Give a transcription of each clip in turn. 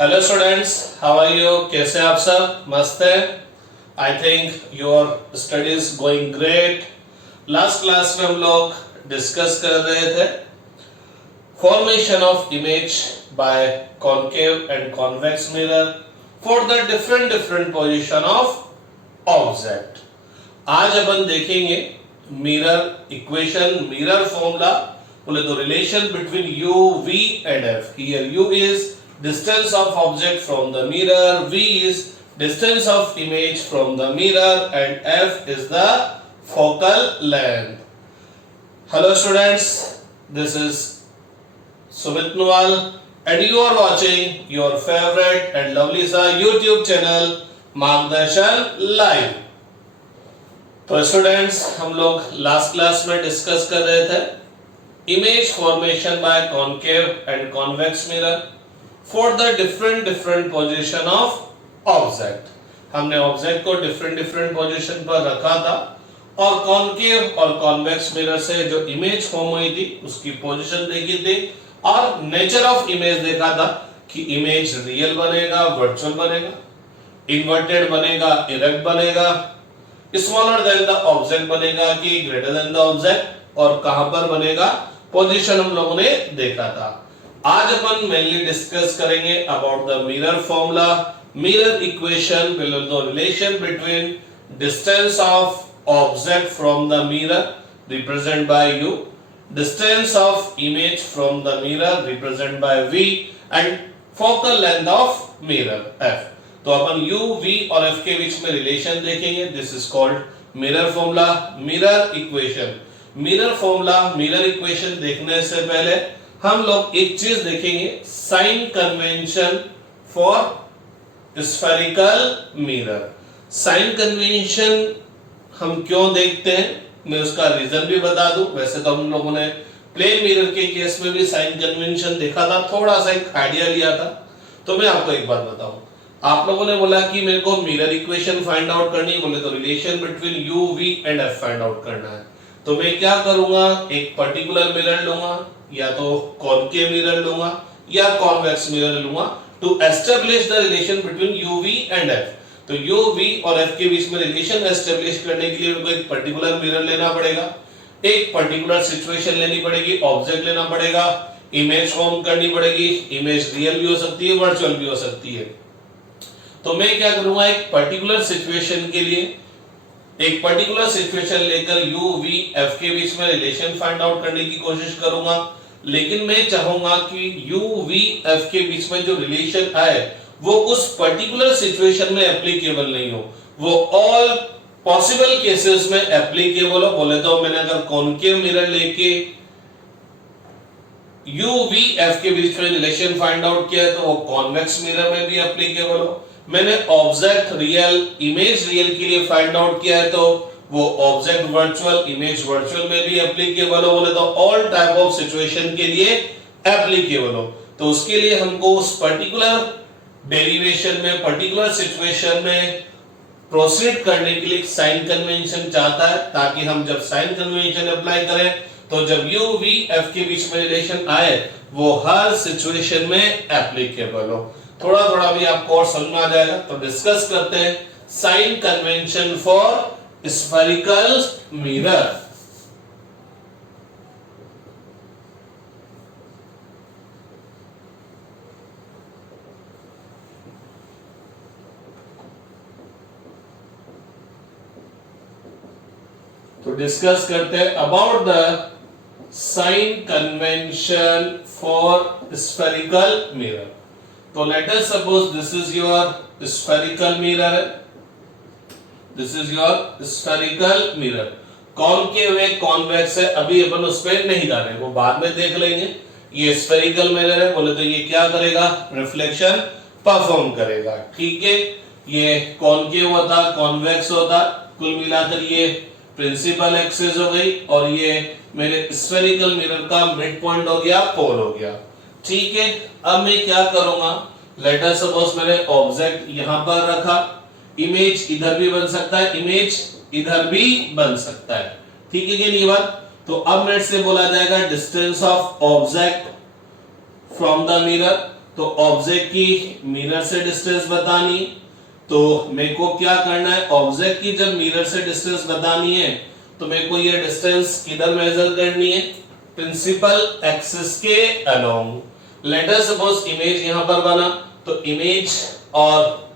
Hello students, how are you? कैसे आप सब? मस्त है। I think your study is going great. Last class में हम लोग डिस्कस कर रहे थे formation of image by concave and convex mirror for the different different position of object. आज अपन देखेंगे मिरर इक्वेशन, मिरर फॉर्मूला। बोले तो relation between u, v and f. Here u is distance of object from the mirror, v is distance of image from the mirror and f is the focal length. Hello students, this is Sumit Nuwal and you are watching your favorite and lovely sa YouTube channel मार्गदर्शन live. तो students, हम लोग last class में discuss कर रहे थे image formation by concave and convex mirror for the different different position of object. हमने object को डिफरेंट डिफरेंट पोजीशन पर रखा था और कॉनकेव और कॉन्वेक्स मिरर से जो इमेज फॉर्म हुई थी उसकी पोजीशन देखी थी और नेचर ऑफ इमेज देखा था कि इमेज रियल बनेगा, वर्चुअल बनेगा, इन्वर्टेड बनेगा, इरेक्ट बनेगा, स्मॉलर देन द ऑब्जेक्ट बनेगा कि ग्रेटर देन द ऑब्जेक्ट, और कहां पर बनेगा पोजीशन हम लोगों ने देखा था। आज अपन मेनली डिस्कस करेंगे about the mirror formula, mirror equation, the relation between distance of object from the mirror represent by u, distance of image from the mirror represented by v and focal length of mirror f. तो अपन u, v और f के बीच में relation देखेंगे। This is called mirror formula, mirror equation. Mirror formula, mirror equation देखने से पहले हम लोग एक चीज देखेंगे, sign convention for spherical mirror. Sign convention हम क्यों देखते हैं, मैं उसका रीजन भी बता दूं। वैसे तो हम लोगों ने प्लेन मिरर के केस में भी साइन कन्वेंशन देखा था, थोड़ा सा एक आइडिया लिया था। तो मैं आपको एक बात बताऊं, आप लोगों ने बोला कि मेरे को मिरर इक्वेशन फाइंड आउट करनी है, बोले तो relation between u, v and f find out करना है। तो मैं क्या करूंगा, एक पर्टिकुलर मिरर लूंगा, या तो कॉनकेव मिरर लूंगा या कॉन्वेक्स मिरर लूंगा to establish the relation between u, v and f। तो u, v और f के बीच में रिलेशन एस्टेब्लिश करने के लिए उनको एक पर्टिकुलर मिरर लेना पड़ेगा, एक पर्टिकुलर सिचुएशन लेनी पड़ेगी, ऑब्जेक्ट लेना पड़ेगा, इमेज फॉर्म करनी पड़ेगी। इमेज रियल भी हो सकती है, वर्चुअल भी हो सकती है। तो मैं क्या करूंगा, एक पर्टिकुलर सिचुएशन के लिए एक पर्टिकुलर सिचुएशन लेकर u, v, f के बीच में रिलेशन फाइंड आउट करने की कोशिश करूंगा। लेकिन मैं चाहूंगा कि u, v, f के बीच में जो रिलेशन आए वो उस पर्टिकुलर सिचुएशन में एप्लीकेबल नहीं हो, वो ऑल पॉसिबल केसेस में एप्लीकेबल हो। बोले तो मैंने अगर कॉनकेव मिरर लेके u, v, f के बीच में रिलेशन फाइंड आउट किया है तो वो कॉन्वेक्स मिरर में भी एप्लीकेबल हो। मैंने ऑब्जेक्ट रियल, इमेज रियल के लिए फाइंड आउट किया है तो वो ऑब्जेक्ट वर्चुअल, इमेज वर्चुअल में भी एप्लीकेबल हो। बोले तो ऑल टाइप ऑफ सिचुएशन के लिए एप्लीकेबल हो। तो उसके लिए हमको उस पर्टिकुलर डेरिवेशन में, पर्टिकुलर सिचुएशन में प्रोसीड करने के लिए साइन कन्वेंशन चाहता है, ताकि हम जब साइन कन्वेंशन अप्लाई करें तो जब u, v, f के बीच में रिलेशन आए वो हर सिचुएशन में एप्लीकेबल हो। थोड़ा थोड़ा भी आपको और समझ में आ जाएगा। तो डिस्कस करते हैं sign convention for spherical mirror. तो डिस्कस करते हैं about the sign convention for spherical mirror. तो let us suppose this is your spherical mirror है, this is your spherical mirror. Concave है, कॉन्वेक्स है, अभी अपन उस पर नहीं जा रहे, वो बाद में देख लेंगे। ये स्फेरिकल मिरर है, बोले तो ये क्या करेगा, रिफ्लेक्शन परफॉर्म करेगा। ठीक है, ये कॉनकेव होता, कॉन्वेक्स होता, कुल मिलाकर ये प्रिंसिपल एक्सिस हो गई और ये मेरे स्फेरिकल मिरर का मिड पॉइंट हो गया, पोल हो गया। ठीक है, अब मैं क्या करूंगा, लेट अस सपोज मैंने ऑब्जेक्ट यहां पर रखा, इमेज इधर भी बन सकता है, इमेज इधर भी बन सकता है। ठीक है कि नहीं बात? तो अब मेरे से बोला जाएगा distance of object from the mirror. तो ऑब्जेक्ट की मिरर से डिस्टेंस बतानी है, तो मेरे को क्या करना है, ऑब्जेक्ट की जब मिरर से डिस्टेंस बतानी है तो मेरे को ये डिस्टेंस किधर मेजर करनी है, प्रिंसिपल एक्सिस के along. Late us suppose image यहां पर बना, तो इमेज और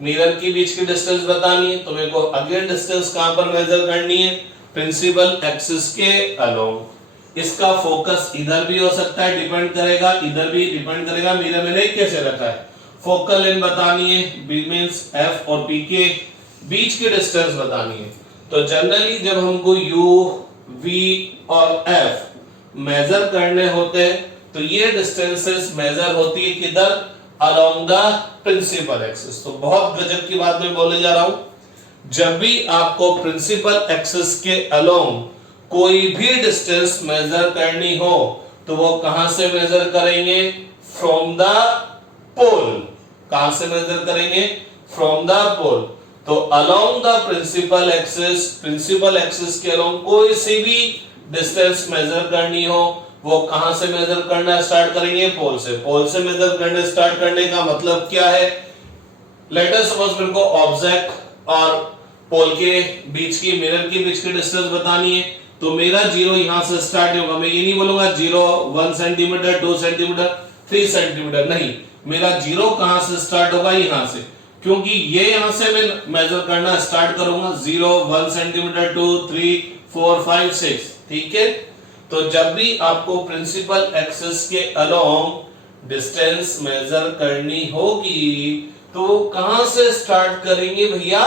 मिरर के बीच की डिस्टेंस बतानी है, तो मेरे को अगेन डिस्टेंस कहां पर मेजर करनी है, प्रिंसिपल एक्सिस के अलोंग। इसका फोकस इधर भी हो सकता है, डिपेंड करेगा, इधर भी डिपेंड करेगा, मिरर मैंने कैसे रखा है। फोकल लेंथ बतानी है, बी मींस एफ और पी के बीच की डिस्टेंस बतानी है। तो जनरली जब हमको यू, वी और एफ मेजर करने होते हैं तो ये डिस्टेंसेस मेजर होती है किधर, अलोंग द प्रिंसिपल एक्सिस। तो बहुत गजब की बात मैं बोलने जा रहा हूं, जब भी आपको प्रिंसिपल एक्सिस के अलोंग कोई भी डिस्टेंस मेजर करनी हो तो वो कहां से मेजर करेंगे, फ्रॉम द पोल। कहां से मेजर करेंगे, फ्रॉम द पोल। तो अलोंग द प्रिंसिपल एक्सिस के अलोंग कोई सी भी डिस्टेंस मेजर करनी हो वो कहां से मेजर करना स्टार्ट करेंगे, पोल से। पोल से मेजर करने स्टार्ट करने का मतलब क्या है, लेट अस सपोज मेरे को ऑब्जेक्ट और पोल के बीच की, मिरर के बीच की डिस्टेंस बतानी है, तो मेरा जीरो यहां से स्टार्ट होगा। मैं ये नहीं बोलूंगा जीरो 1 सेंटीमीटर, 2 सेंटीमीटर, 3 सेंटीमीटर, नहीं, मेरा जीरो कहां से स्टार्ट होगा, यहां से, क्योंकि ये यहां से मैं मेजर करना स्टार्ट करूंगा, 0, 1 सेंटीमीटर, 2, 3, 4, 5, 6, ठीक है। तो जब भी आपको प्रिंसिपल एक्सिस के अलोंग डिस्टेंस मेजर करनी होगी तो कहां से स्टार्ट करेंगे भैया,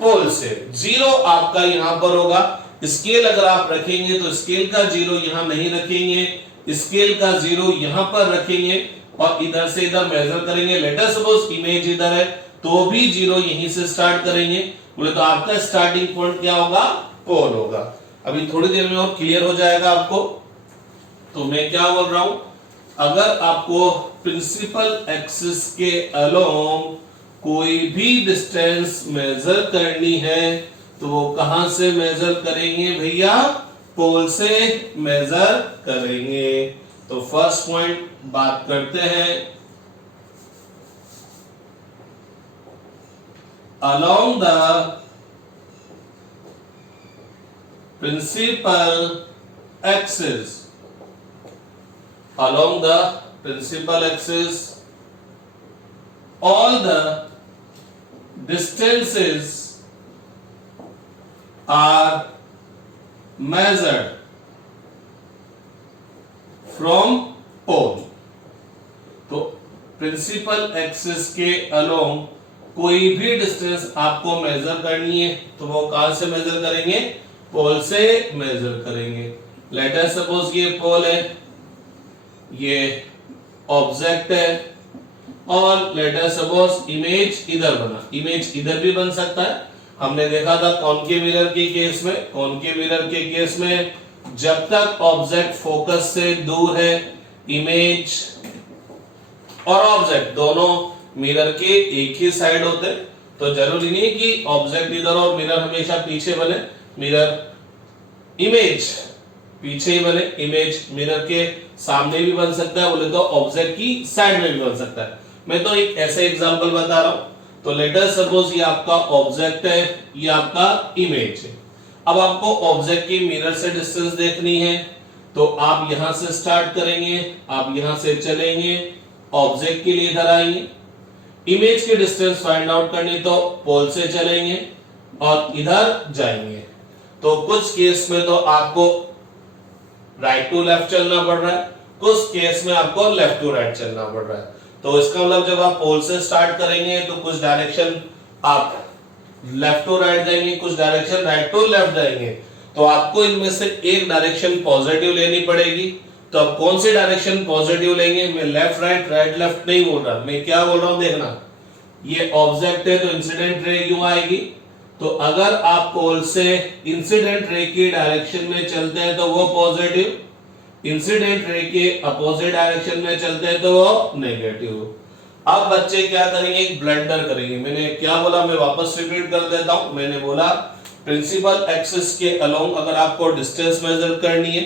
पोल से। जीरो आपका यहां पर होगा, स्केल अगर आप रखेंगे तो स्केल का जीरो यहां नहीं रखेंगे, स्केल का जीरो यहां पर रखेंगे और इधर से इधर मेजर करेंगे। लेट अस सपोज इमेज इधर है तो भी जीरो यहीं से स्टार्ट करेंगे, बोले तो आपका स्टार्टिंग पॉइंट क्या होगा, पोल होगा। अभी थोड़ी देर में और क्लियर हो जाएगा आपको। तो मैं क्या बोल रहा हूं, अगर आपको प्रिंसिपल एक्सिस के अलोंग कोई भी डिस्टेंस मेजर करनी है तो वो कहां से मेजर करेंगे भैया, पोल से मेजर करेंगे। तो फर्स्ट पॉइंट बात करते हैं, along the principal axis, along the principal axis all the distances are measured from pole। तो प्रिंसिपल एक्सिस के अलोंग कोई भी डिस्टेंस आपको मेजर करनी है तो वो कहां से मेजर करेंगे, पोल से मेजर करेंगे। लेट अस सपोज ये पोल है, ये ऑब्जेक्ट है, और लेट अस सपोज इमेज इधर बना। इमेज इधर भी बन सकता है, हमने देखा था कॉनकेव मिरर के केस में। कॉनकेव मिरर के केस में जब तक ऑब्जेक्ट फोकस से दूर है, इमेज और ऑब्जेक्ट दोनों मिरर के एक ही साइड होते हैं, तो जरूरी नहीं कि ऑब्जेक्ट इधर और मिरर हमेशा पीछे बने, मिरर इमेज पीछे ही बने, इमेज मिरर के सामने भी बन सकता है, बोले तो ऑब्जेक्ट की साइड में भी बन सकता है। मैं तो एक ऐसे एग्जांपल बता रहा हूं। तो लेट अस सपोज ये आपका ऑब्जेक्ट है, ये आपका इमेज है। अब आपको ऑब्जेक्ट की मिरर से डिस्टेंस देखनी है तो आप यहां से स्टार्ट करेंगे, आप यहां से चलेंगे, ऑब्जेक्ट के लिए इधर आएंगे, इमेज की डिस्टेंस फाइंड आउट करनी तो पोल से चलेंगे और इधर जाएंगे। तो कुछ केस में तो आपको राइट टू लेफ्ट चलना पड़ रहा है, कुछ केस में आपको लेफ्ट टू राइट चलना पड़ रहा है। तो इसका मतलब जब आप पोल से स्टार्ट करेंगे तो कुछ डायरेक्शन आप लेफ्ट टू राइट जाएंगे, कुछ डायरेक्शन राइट टू लेफ्ट जाएंगे। तो आपको इनमें से एक डायरेक्शन पॉजिटिव लेनी पड़ेगी। तो अब कौन सी डायरेक्शन पॉजिटिव लेंगे, मैं लेफ्ट राइट राइट लेफ्ट नहीं बोल रहा, मैं क्या बोल रहा हूं देखना, ये ऑब्जेक्ट है तो इंसिडेंट रे यूं आएगी। तो अगर आप पोल से इंसिडेंट रे की डायरेक्शन में चलते हैं तो वो पॉजिटिव, इंसिडेंट रे के अपोजिट डायरेक्शन में चलते हैं तो वो नेगेटिव। अब बच्चे क्या करेंगे, एक ब्लंडर करेंगे। मैंने क्या बोला, मैं वापस रिपीट कर देता हूं। मैंने बोला प्रिंसिपल एक्सिस के अलोंग अगर आपको डिस्टेंस मेजर करनी है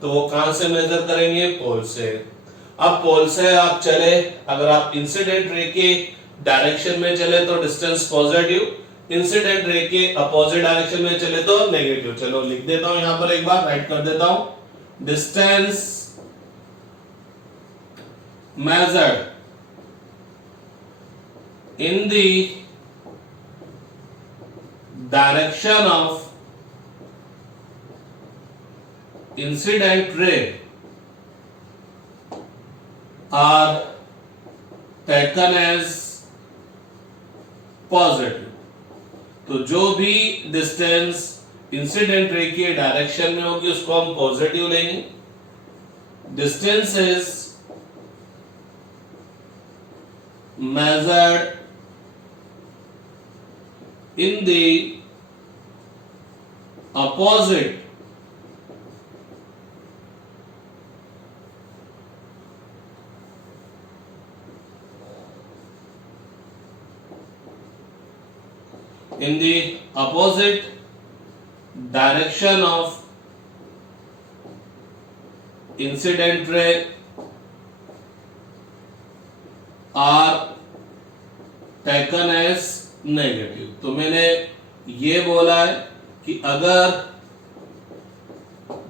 तो वो कहां से मेजर करेंगे, पोल से। अब पोल से आप चले, अगर आप इंसिडेंट रे के डायरेक्शन में चले तो डिस्टेंस पॉजिटिव, इंसिडेंट रे के अपोजिट डायरेक्शन में चले तो नेगेटिव। चलो लिख देता हूं यहां पर, एक बार राइट कर देता हूं। Distance measured in the direction of incident ray are taken as positive। तो जो भी डिस्टेंस इंसिडेंट रे के डायरेक्शन में होगी उसको हम पॉजिटिव लेंगे। Distance is measured in the opposite direction of incident ray are taken as negative। तो मैंने ये बोला है कि अगर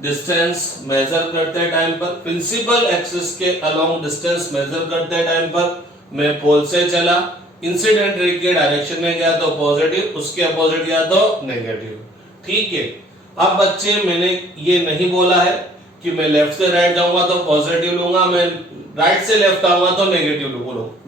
डिस्टेंस मेजर करते टाइम पर, प्रिंसिपल एक्सिस के अलोंग डिस्टेंस मेजर करते टाइम पर मैं पोल से चला, इंसिडेंट रे के डायरेक्शन में गया तो पॉजिटिव, उसके अपोजिट गया तो नेगेटिव। ठीक है। अब बच्चे मैंने ये नहीं बोला है कि मैं लेफ्ट से राइट जाऊंगा तो पॉजिटिव लूंगा, मैं राइट से लेफ्ट आऊंगा तो नेगेटिव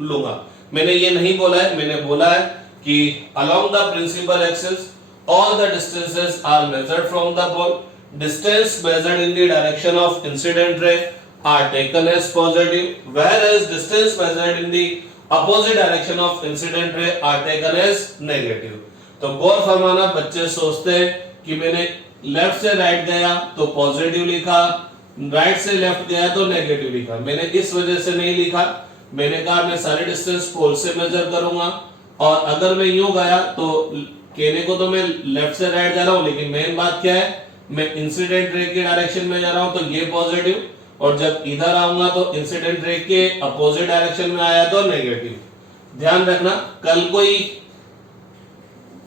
लूंगा। मैंने ये नहीं बोला है। मैंने बोला है कि along the principal axis all the distances are measured from the pole। Distance measured in the direction of incident ray are taken as positive, whereas distance measured in the opposite direction of incident ray are taken as negative। तो गौर फरमाना, बच्चे सोचते हैं कि मैंने left से right गया तो पॉजिटिव लिखा, राइट से लेफ्ट गया तो नेगेटिव लिखा। मैंने इस वजह से नहीं लिखा। मैंने कहा मैं सारे डिस्टेंस पोल से मेजर करूंगा, और अगर मैं यूं गया तो कहने को तो मैं लेफ्ट से राइट जा रहा हूं, लेकिन मेन बात क्या है, मैं इंसिडेंट रे के डायरेक्शन में जा रहा हूं तो ये पॉजिटिव, और जब इधर आऊंगा तो इंसिडेंट रे के अपोजिट डायरेक्शन में आया तो नेगेटिव। ध्यान रखना, कल कोई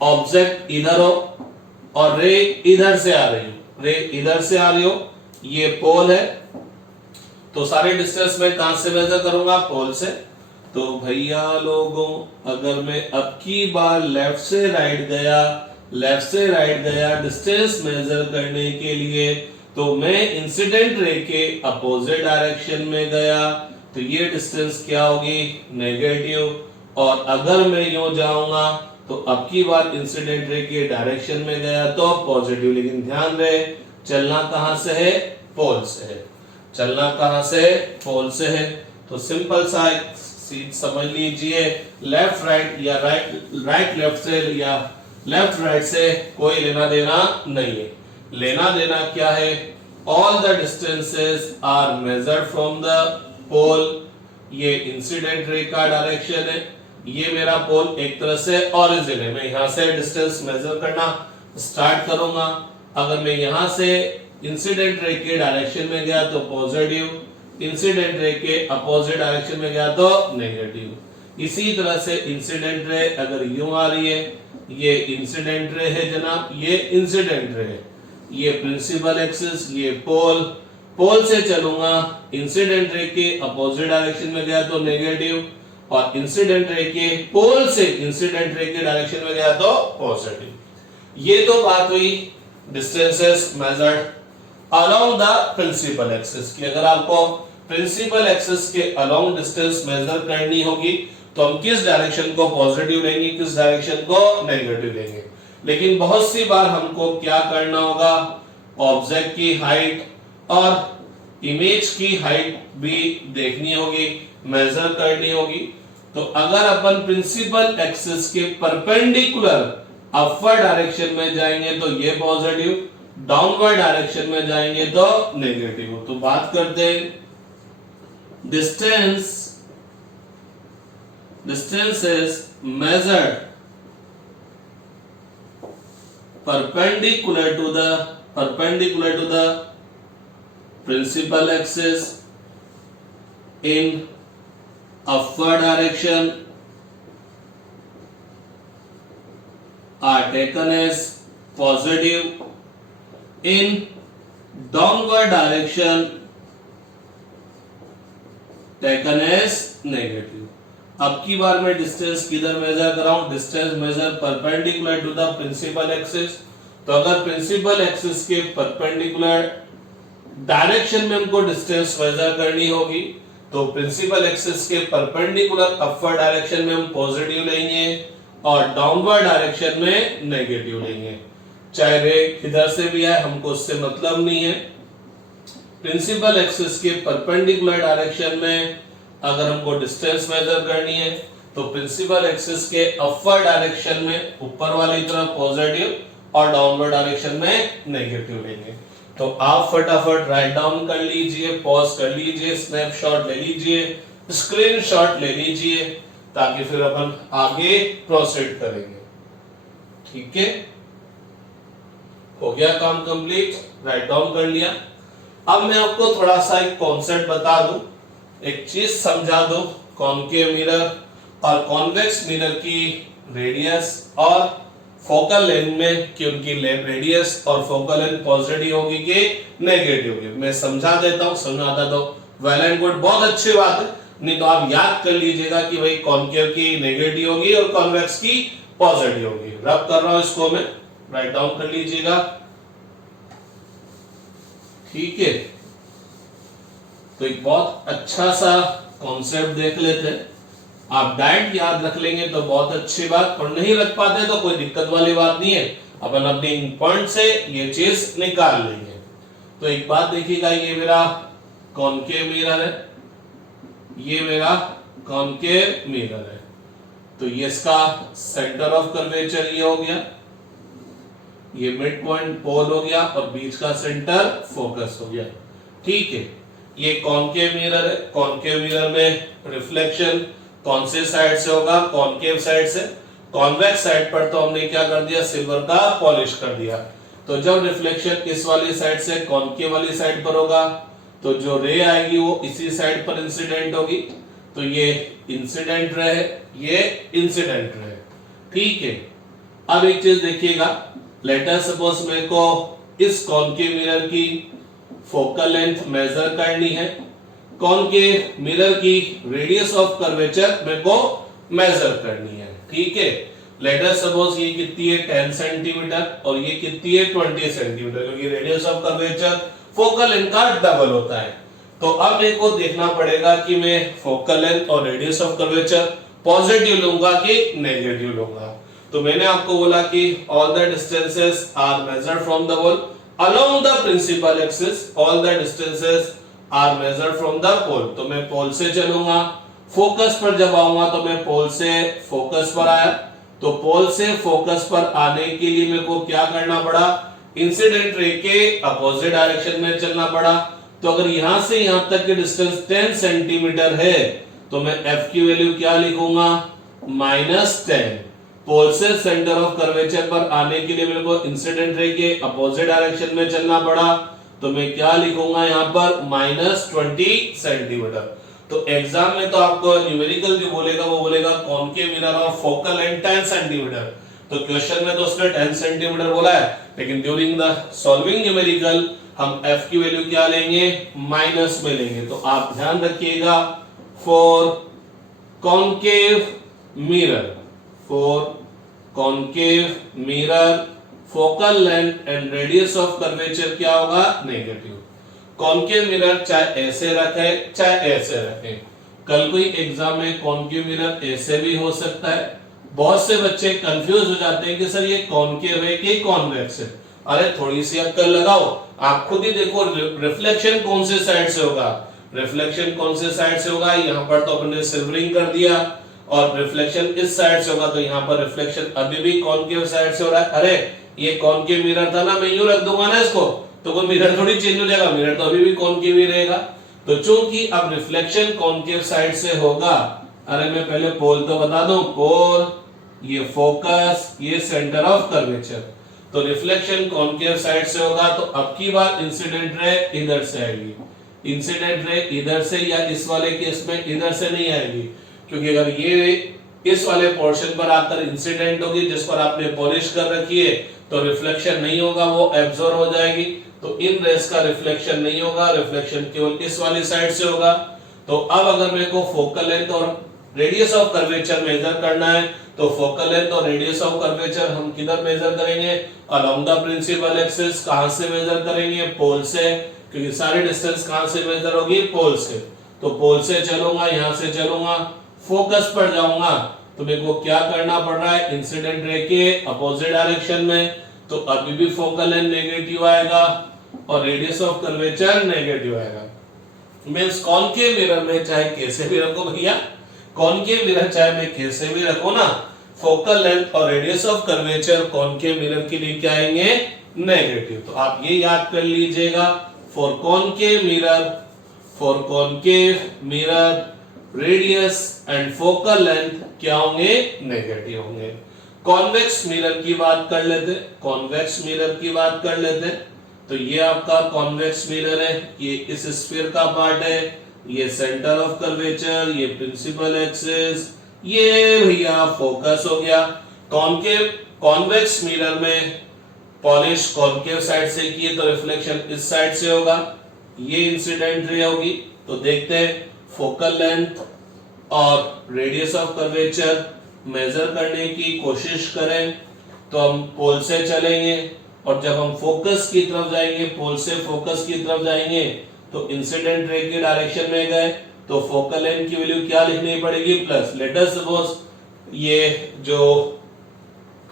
ऑब्जेक्ट इधर हो और रे इधर से आ रही हो, रे इधर से आ रही हो, ये पोल है, तो सारे डिस्टेंस में कहां से मेजर करूंगा, पोल से। तो भैया लोगों, अगर मैं अब की बार लेफ्ट से राइट गया डिस्टेंस मेजर करने के लिए, तो मैं इंसिडेंट रे के अपोजिट डायरेक्शन में गया तो ये डिस्टेंस क्या होगी, नेगेटिव। और अगर मैं यूं जाऊंगा तो अब की बार इंसिडेंट रे के डायरेक्शन में गया तो पॉजिटिव। लेकिन ध्यान रहे, चलना कहां से है, पोल से है। चलना कहां से, पोल से है। तो सिंपल सा समझ लीजिए, लेफ्ट राइट या राइट लेफ्ट से या लेफ्ट राइट से कोई लेना देना नहीं है। लेना देना क्या है, all the distances are measured from the pole. ये इंसिडेंट रे का डायरेक्शन है, ये मेरा पोल एक तरह से ओरिजिन है। मैं यहां से डिस्टेंस मेजर करना स्टार्ट करूंगा। अगर मैं यहां से इंसिडेंट रे के डायरेक्शन में गया तो पॉजिटिव, इंसिडेंट रे के अपोजिट डायरेक्शन में गया तो नेगेटिव। इसी तरह से इंसिडेंट रे अगर यूं आ रही है, ये इंसिडेंट रे है जनाब, ये इंसिडेंट रे है, ये प्रिंसिपल एक्सिस, ये पोल। पोल से चलूंगा, इंसिडेंट रे के अपोजिट डायरेक्शन में गया तो नेगेटिव, और इंसिडेंट रे के पोल से इंसिडेंट रे के डायरेक्शन में गया तो पॉजिटिव। ये तो बात हुई distances measured along the principal axis की। अगर आपको प्रिंसिपल एक्सिस के अलोंग डिस्टेंस मेजर करनी होगी तो हम किस डायरेक्शन को पॉजिटिव लेंगे, किस डायरेक्शन को नेगेटिव लेंगे। लेकिन बहुत सी बार हमको क्या करना होगा, ऑब्जेक्ट की हाइट और इमेज की हाइट भी देखनी होगी, मेजर करनी होगी। तो अगर अपन प्रिंसिपल एक्सिस के परपेंडिकुलर अपवर्ड डायरेक्शन में जाएंगे तो ये पॉजिटिव, डाउनवर्ड डायरेक्शन में जाएंगे तो नेगेटिव। तो बात करते हैं distance is measured perpendicular to the principal axis in upward direction are taken as positive, in downward direction taken as negative। अब की बार मैं डिस्टेंस किधर मेजर कराऊं? Distance measure perpendicular to the principal axis. तो अगर प्रिंसिपल एक्सिस के perpendicular direction में हमको डिस्टेंस मेजर करनी होगी तो प्रिंसिपल एक्सिस के परपेंडिकुलर अपवर्ड डायरेक्शन में हम पॉजिटिव लेंगे और डाउनवर्ड डायरेक्शन में नेगेटिव लेंगे। चाहे रे किधर से भी आए हमको उससे मतलब नहीं है। प्रिंसिपल एक्सिस के परपेंडिकुलर डायरेक्शन में अगर हमको डिस्टेंस मेजर करनी है तो प्रिंसिपल एक्सिस के अपवर्ड डायरेक्शन में ऊपर वाली तरफ पॉजिटिव और डाउनवर्ड डायरेक्शन में नेगेटिव लेंगे। तो आप फटाफट राइट डाउन कर लीजिए, पॉज कर लीजिए, स्नैपशॉट ले लीजिए, स्क्रीनशॉट ले लीजिए ताकि फिर अपन आगे प्रोसीड करेंगे। ठीक है, हो गया काम कंप्लीट, राइट डाउन कर लिया। अब मैं आपको थोड़ा सा एक कॉन्सेप्ट बता दूं, एक चीज समझा दो। कॉनकेव मिरर और कॉन्वेक्स मिरर की रेडियस और फोकल लेंथ में कि उनकी रेडियस और फोकल लेंथ पॉजिटिव होगी कि नेगेटिव होगी, मैं समझा देता हूं, समझाता दो। वेल एंड गुड, बहुत अच्छी बात है। नहीं तो आप याद कर लीजिएगा कि भाई कॉनकेव की नेगेटिव होगी और कॉन्वेक्स की पॉजिटिव होगी। रब कर रहा हूं इसको, मैं राइट डाउन कर लीजिएगा। ठीक है, तो एक बहुत अच्छा सा कॉन्सेप्ट देख लेते हैं। आप डायरेक्ट याद रख लेंगे तो बहुत अच्छी बात, और नहीं रख पाते तो कोई दिक्कत वाली बात नहीं है, अपन अपने पॉइंट से ये चीज निकाल लेंगे। तो एक बात देखिएगा, ये मेरा कॉनकेव मिरर है, ये मेरा कॉनकेव मिरर है। तो ये इसका सेंटर ऑफ कर्वेचर ये हो गया, ये मिड पॉइंट पोल हो गया और बीच का सेंटर फोकस हो गया। ठीक है, ये कॉनकेव मिरर है। कॉनकेव मिरर में रिफ्लेक्शन कौन से साइड से होगा? कॉनकेव साइड से। कॉन्वेक्स साइड पर तो हमने क्या कर दिया, सिल्वर का पॉलिश कर दिया। तो जब रिफ्लेक्शन इस वाली साइड से कॉनकेव वाली साइड पर होगा तो जो रे आएगी वो इसी साइड पर इंसिडेंट होगी। तो ये इंसिडेंट रे है, ये इंसिडेंट रे है। ठीक है, अब एक चीज देखिएगा, लेटर सपोज मेरे को इस कॉनकेव मिरर की फोकल लेंथ मेजर करनी है, कॉनकेव मिरर की रेडियस ऑफ कर्वेचर मेरे को मेजर करनी है। ठीक है, लेटर सपोज ये कितनी है 10 सेंटीमीटर और ये कितनी है 20 सेंटीमीटर, क्योंकि radius of curvature focal length का डबल होता है। तो अब मेरे को देखना पड़ेगा कि मैं फोकल लेंथ और रेडियस ऑफ कर्वेचर पॉजिटिव लूंगा कि नेगेटिव लूंगा। तो मैंने आपको बोला कि all the distances are measured from the pole along the principal axis, all the distances are measured from the pole। तो मैं पोल से चलूंगा, फोकस पर जब आऊंगा तो मैं पोल से फोकस पर आया, तो पोल से फोकस पर आने के लिए मेरे को क्या करना पड़ा, इंसिडेंट रे के अपोजिट डायरेक्शन में चलना पड़ा। तो अगर यहां से यहां तक की डिस्टेंस 10 सेंटीमीटर है तो मैं f की वैल्यू क्या लिखूंगा, -10। पोल से सेंटर ऑफ कर्वेचर पर आने के लिए मेरे को इंसिडेंट रे के अपोजिट डायरेक्शन में चलना पड़ा, तो मैं क्या लिखूंगा यहाँ पर -20 सेंटीमीटर। तो एग्जाम में तो आपको न्यूमेरिकल जो बोलेगा वो बोलेगा concave mirror of focal length 10 centimetre. तो क्वेश्चन में तो उसने 10 सेंटीमीटर बोला है, लेकिन ड्यूरिंग द सॉल्विंग न्यूमेरिकल हम f की वैल्यू क्या लेंगे, माइनस में लेंगे। तो आप ध्यान रखिएगा, for concave mirror focal length and radius of curvature क्या होगा, नेगेटिव। कॉनकेव मिरर चाहे ऐसे रखे चाहे ऐसे रखे, कल कोई एग्जाम में कॉनकेव मिरर ऐसे भी हो सकता है। बहुत से बच्चे कंफ्यूज हो जाते हैं कि सर ये कॉनकेव है कि कॉन्वेक्स है। अरे थोड़ी सी अक्ल लगाओ, आप खुद ही देखो रिफ्लेक्शन कौन से साइड से होगा, रिफ्लेक्शन कौन से साइड से होगा, यहाँ पर तो अपने सिल्वरिंग कर दिया, और रिफ्लेक्शन इस साइड से होगा तो यहाँ पर रिफ्लेक्शन अभी भी कॉनकेव साइड से हो रहा है। अरे ये कॉनकेव मिरर था ना, मैं यूं रख दूंगा ना इसको तो कोई मिरर थोड़ी चेंज हो जाएगा, मिरर तो अभी भी कॉनकेव ही रहेगा। तो चूंकि अब रिफ्लेक्शन कॉनकेव साइड से होगा, अरे मैं पहले पोल तो बता दूं, पोल, ये फोकस, ये सेंटर ऑफ कर्वेचर। तो रिफ्लेक्शन कॉनकेव साइड से होगा तो अब की बात इंसिडेंट रे इधर से आएगी, इंसिडेंट रे इधर से या इस वाले केस में इधर से नहीं आएगी, क्योंकि अगर ये इस वाले पोर्शन पर आकर इंसिडेंट होगी जिस पर आपने पॉलिश कर रखी है तो रिफ्लेक्शन नहीं होगा, वो एब्जॉर्ब हो जाएगी। तो इन रेस का रिफ्लेक्शन नहीं होगा, रिफ्लेक्शन केवल इस वाली साइड से होगा। तो अब अगर मेरे को फोकल लेंथ और रेडियस ऑफ कर्वेचर मेजर करना है तो फोकल लेंथ और रेडियस ऑफ कर्वेचर हम किधर मेजर करेंगे? Along the principal axis. कहां से मेजर करेंगे? पोल से, क्योंकि सारी डिस्टेंस कहां से मेजर होगी? पोल से। तो पोल से चलूंगा, यहां से चलूंगा, फोकस पर जाऊंगा तो मेरे को क्या करना पड़ रहा है? इंसिडेंट रे के अपोजिट डायरेक्शन में, तो अभी भी फोकल लेंथ नेगेटिव आएगा और रेडियस ऑफ कर्वेचर नेगेटिव आएगा। मींस कॉनकेव मिरर में चाहे कैसे भी रखो भैया, कॉनकेव मिरर चाहे मैं कैसे भी रखो ना, फोकल लेंथ और radius of curvature concave mirror के लिए क्या आएंगे? नेगेटिव। तो आप ये याद कर लीजिएगा, for concave mirror radius and focal length क्या होंगे? नेगेटिव होंगे। कॉन्वेक्स मिरर की बात कर लेते, तो ये आपका कॉन्वेक्स मिरर है, ये इस स्फीयर का पार्ट है, ये सेंटर ऑफ कर्वेचर, ये प्रिंसिपल एक्सिस, ये भैया फोकस हो गया। कॉन्वेक्स मिरर में पॉलिश कॉनकेव साइड से किए तो रिफ्लेक्शन इस साइड से होगा, ये इंसिडेंट रे होगी। तो देखते हैं फोकल लेंथ और रेडियस ऑफ कर्वेचर मेजर करने की कोशिश करें तो हम पोल से चलेंगे और जब हम फोकस की तरफ जाएंगे, पोल से फोकस की तरफ जाएंगे तो इंसिडेंट रे की डायरेक्शन में गए तो फोकल लेंथ की वैल्यू क्या लिखनी पड़ेगी? प्लस। लेट अस सपोज ये जो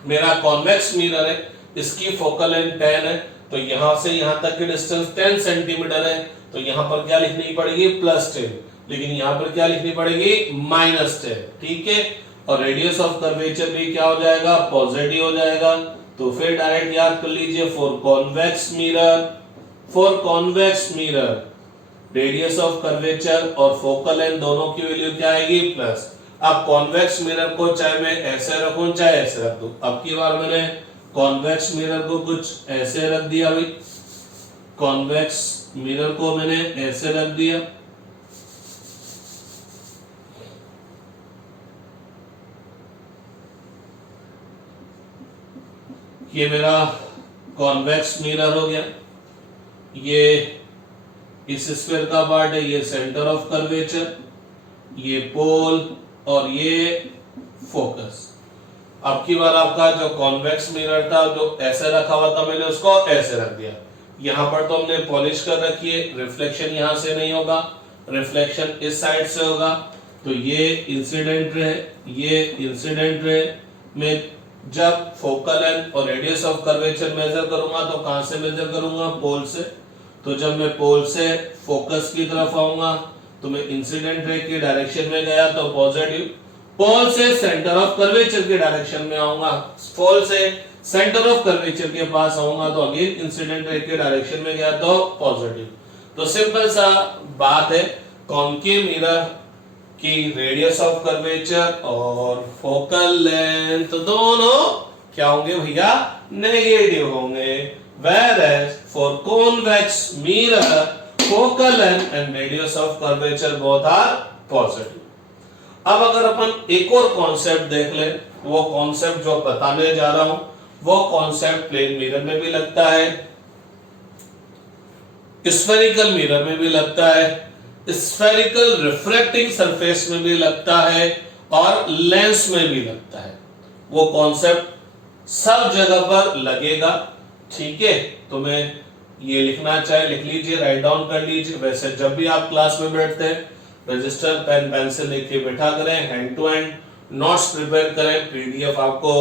मेरा कॉन्वेक्स मिरर है इसकी फोकल लेंथ 10 है, तो यहां से यहां तक की डिस्टेंस 10 सेंटीमीटर है, तो यहां पर क्या लिखनी पड़ेगी? +10। लेकिन यहां पर क्या लिखनी पड़ेगी? -10। ठीक है। और रेडियस ऑफ कर्वेचर भी क्या हो जाएगा? पॉजिटिव हो जाएगा। तो फिर डायरेक्ट याद कर लीजिए, for convex mirror radius of curvature और फोकल लेंथ दोनों की वैल्यू क्या आएगी? प्लस। अब कॉन्वेक्स मिरर को चाहे मैं ऐसे रखूं चाहे ऐसे रख दूं, अब की बार मैंने कॉन्वेक्स मिरर को कुछ ऐसे रख दिया भाई, कॉन्वेक्स मिरर को मैंने ऐसे रख दिया, ये मेरा कॉन्वेक्स मिरर हो गया, ये इस स्फीयर का पार्ट है, ये सेंटर ऑफ कर्वेचर, ये पोल और ये फोकस। अब की बार आपका जो कॉन्वेक्स मिरर था जो ऐसे रखा हुआ था, मैंने उसको ऐसे रख दिया। यहां पर तो हमने पॉलिश कर रखी है, रिफ्लेक्शन यहां से नहीं होगा, रिफ्लेक्शन इस साइड से होगा। तो ये इंसिडेंट रे है, ये इंसिडेंट रे में जब फोकल लेंथ और रेडियस ऑफ कर्वेचर मेजर करूंगा तो कहां से मेजर करूंगा? पोल से। तो जब मैं पोल से फोकस की तरफ आऊंगा तो मैं इंसिडेंट रे की डायरेक्शन में गया तो पॉजिटिव, पोल से सेंटर ऑफ कर्वेचर के डायरेक्शन में आऊंगा, पोल से सेंटर ऑफ कर्वेचर के पास आऊंगा तो अगेन इंसिडेंट रे के डायरेक्शन में गया तो पॉजिटिव। तो सिंपल सा बात है, कॉनकेव मिरर की रेडियस ऑफ कर्वेचर और फोकल लेंथ दोनों क्या होंगे भैया? नेगेटिव होंगे। whereas for convex mirror focal length and radius of curvature both are positive। अब अगर अपन एक और कॉन्सेप्ट देख लें, वो कॉन्सेप्ट जो बताने जा रहा हूं वो कॉन्सेप्ट प्लेन मिरर में भी लगता है, स्फेरिकल मिरर में भी लगता है, स्फेरिकल रिफ्रैक्टिंग सरफेस में भी लगता है और लेंस में भी लगता है। वो कॉन्सेप्ट सब जगह पर लगेगा। ठीक है, तो मैं ये लिखना चाहे लिख लीजिए, राइट डाउन कर लीजिए। वैसे जब भी आप क्लास में बैठते हैं रजिस्टर पेन पेंसिल लेके बैठा करें, hand to hand notes prepare करें। पीडीएफ आपको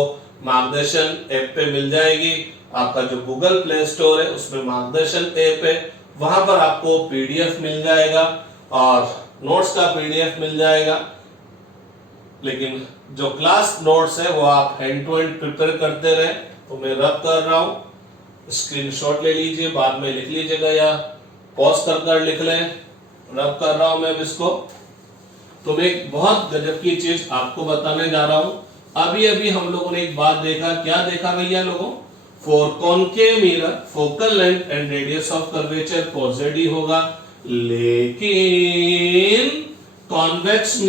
मार्गदर्शन ऐप पे मिल जाएगी, आपका जो गूगल प्ले स्टोर है उसमें मार्गदर्शन ऐप है, वहां पर आपको पीडीएफ मिल जाएगा और नोट्स का पीडीएफ मिल जाएगा। लेकिन जो क्लास नोट्स है वो आप हैंड टू हैंड प्रिपेयर करते रहे। तो मैं रब कर रहा हूं, स्क्रीनशॉट ले लीजिए, बाद में लिख लीजिएगा या पॉज कर लिख लें। रब कर रहा हूं मैं इसको। तो मैं एक बहुत गजब की चीज आपको बताने जा रहा हूं। अभी हम लोगों ने एक बात देखा, क्या देखा भैया लोगों? For concave mirror focal length and radius of curvature positive होगा, लेकिन कॉन्वेक्स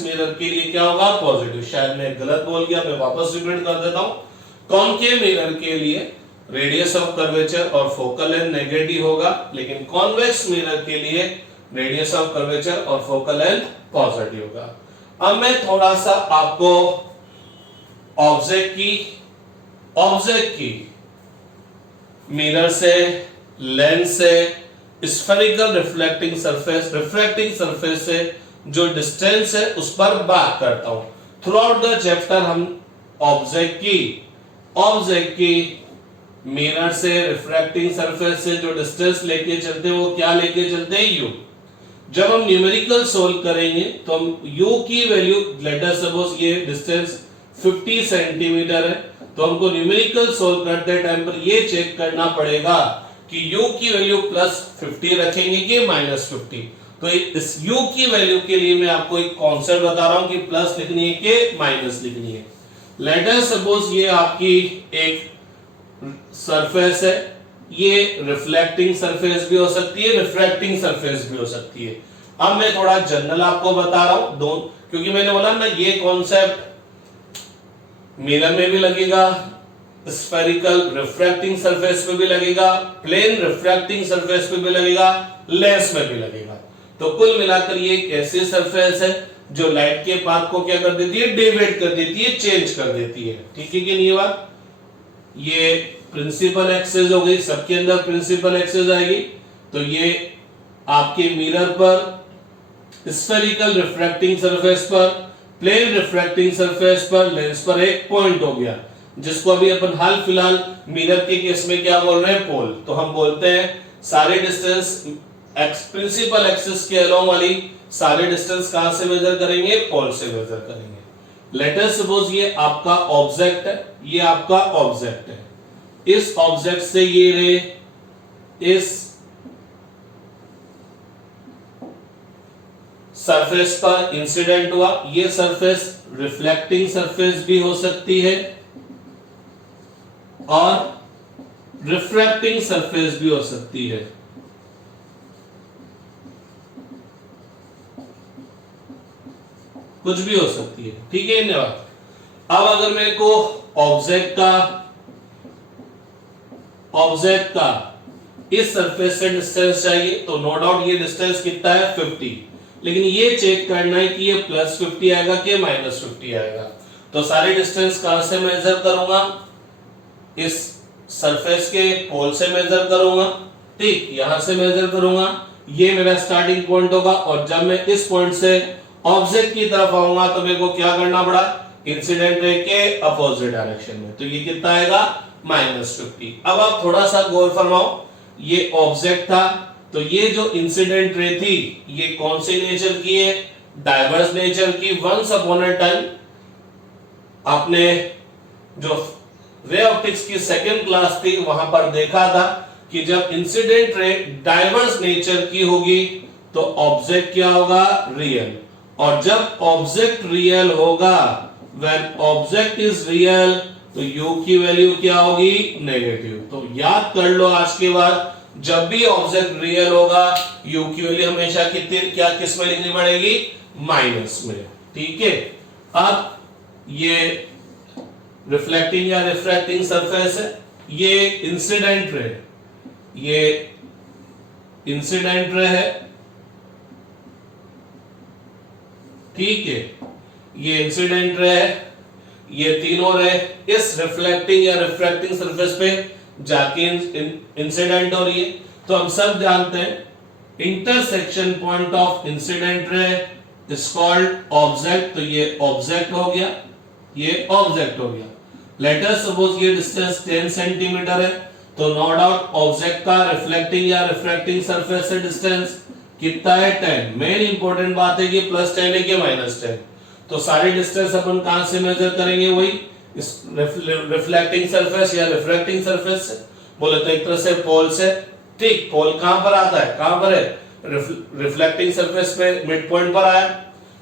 मिरर के लिए क्या होगा, पॉजिटिव। शायद मैं गलत बोल गया, मैं वापस रिपीट कर देता हूं। कॉनकेव मिरर के लिए रेडियस ऑफ कर्वेचर और फोकल लेंथ नेगेटिव होगा, लेकिन कॉन्वेक्स मिरर के लिए रेडियस ऑफ कर्वेचर और फोकल लेंथ पॉजिटिव होगा। अब मैं थोड़ा सा आपको ऑब्जेक्ट की मिरर से, लेंस से, स्फेरिकल रिफ्लेक्टिंग सरफेस से जो डिस्टेंस है उस पर बात करता हूं। थ्रू आउट द चैप्टर हम ऑब्जेक्ट की मिरर से, रिफ्रैक्टिंग सरफेस से जो डिस्टेंस लेके चलते हैं वो क्या लेके चलते हैं, u। जब हम न्यूमेरिकल सोल्व करेंगे तो हम u की वैल्यू, लेट अस सपोज ये डिस्टेंस 50 सेंटीमीटर है, तो हमको न्यूमेरिकल सोल्व करते टाइम पर ये चेक करना पड़ेगा कि u की वैल्यू +50 रखेंगे कि -50। तो इस u की वैल्यू के लिए मैं आपको एक कॉन्सेप्ट बता रहा हूं कि प्लस लिखनी है कि माइनस लिखनी है। लेट अस सपोज ये आपकी एक सरफेस है, ये रिफ्लेक्टिंग सरफेस भी हो सकती है, रिफ्रैक्टिंग सरफेस भी हो सकती है। अब मैं थोड़ा जनरल आपको बता रहा हूं दोनों, क्योंकि मैंने बोला ना ये कॉन्सेप्ट मिरर में भी लगेगा, स्फेरिकल रिफ्रैक्टिंग सरफेस पे भी लगेगा, प्लेन रिफ्रैक्टिंग सरफेस पे भी लगेगा, लेंस में भी लगेगा। तो कुल मिलाकर ये एक ऐसी सरफेस है जो लाइट के पाथ को क्या कर देती है, डेविएट कर देती है, चेंज कर देती है। ठीक है कि नहीं बात? ये प्रिंसिपल एक्सिस हो गई, सबके अंदर प्रिंसिपल एक्सिस आएगी। तो ये आपके मिरर पर, स्फेरिकल रिफ्रैक्टिंग सरफेस पर, प्लेन रिफ्रैक्टिंग सरफेस पर, लेंस पर एक पॉइंट हो गया, जिसको अभी अपन हाल फिलहाल मिरर के केस में क्या बोल रहे हैं, पोल। तो हम बोलते हैं सारे डिस्टेंस प्रिंसिपल एक्सिस के अलोंग वाली सारे डिस्टेंस कहां से मेजर करेंगे, पोल से मेजर करेंगे। लेट अस सपोज ये आपका ऑब्जेक्ट है, ये आपका ऑब्जेक्ट है, इस ऑब्जेक्ट से ये रे इस सरफेस पर इंसिडेंट हुआ। ये सरफेस रिफ्लेक्टिंग सरफेस भी हो सकती है और रिफ्रैक्टिंग सरफेस भी हो सकती है। कुछ भी हो सकती है, ठीक है ना। अब अगर मेरे को ऑब्जेक्ट का इस सरफेस से डिस्टेंस चाहिए, तो नो डाउट ये डिस्टेंस कितना है, 50। लेकिन ये चेक करना है कि ये +50 आएगा कि -50 आएगा। तो सारे डिस्टेंस कहां से मेजर करूंगा, इस सरफेस के पोल से मेजर करूंगा। ठीक, यहां से मेजर करूंगा, ये मेरा स्टार्टिंग पॉइंट होगा। और जब मैं इस पॉइंट से ऑब्जेक्ट की तरफ आऊंगा तो मेरे को क्या करना पड़ा, इंसिडेंट रे के अपोजिट डायरेक्शन में। तो ये कितना आएगा, -50। अब आप थोड़ा सा गौर फरमाओ, ये ऑब्जेक्ट था, तो ये जो इंसिडेंट रे थी ये कौन से नेचर की है, डाइवर्स नेचर की। वंस अपॉन अ टाइम आपने जो रे ऑप्टिक्स की सेकंड क्लास थी वहां पर देखा था कि जब इंसिडेंट रे डाइवर्स नेचर की होगी तो ऑब्जेक्ट क्या होगा, रियल। और जब ऑब्जेक्ट रियल होगा, व्हेन ऑब्जेक्ट इज रियल, तो u की वैल्यू क्या होगी, नेगेटिव। तो याद कर लो आज के बाद, जब भी ऑब्जेक्ट रियल होगा u की वैल्यू हमेशा कितनी, क्या किस में लिखनी पड़ेगी, माइनस में। ठीक है। अब ये रिफ्लेक्टिंग या रिफ्रैक्टिंग सरफेस है, ये इंसिडेंट रे, ये इंसिडेंट रे है, ठीक है, ये इंसिडेंट रे है, ये तीनों रे इस रिफ्लेक्टिंग या रिफ्रैक्टिंग सरफेस पे जाके इंसिडेंट हो रही है। तो हम सब जानते हैं intersection point of incident ray is called object. तो ये ऑब्जेक्ट हो गया, ये ऑब्जेक्ट हो गया। लेट अस सपोज ये डिस्टेंस 10 सेंटीमीटर है, तो नो डाउट ऑब्जेक्ट का रिफ्लेक्टिंग या रिफ्रैक्टिंग सरफेस से डिस्टेंस कितना है, 10। मेन इंपॉर्टेंट बात है कि +10 है कि -10। तो सारे डिस्टेंस अपन कहां से मेजर करेंगे, वही इस रिफ्लेक्टिंग सरफेस या रिफ्रैक्टिंग सरफेस से। बोले तो एक तरह से पोल से। ठीक, पोल कहां पर आता है, कहां पर है, रिफ्लेक्टिंग सरफेस पे मिड पॉइंट पर आया,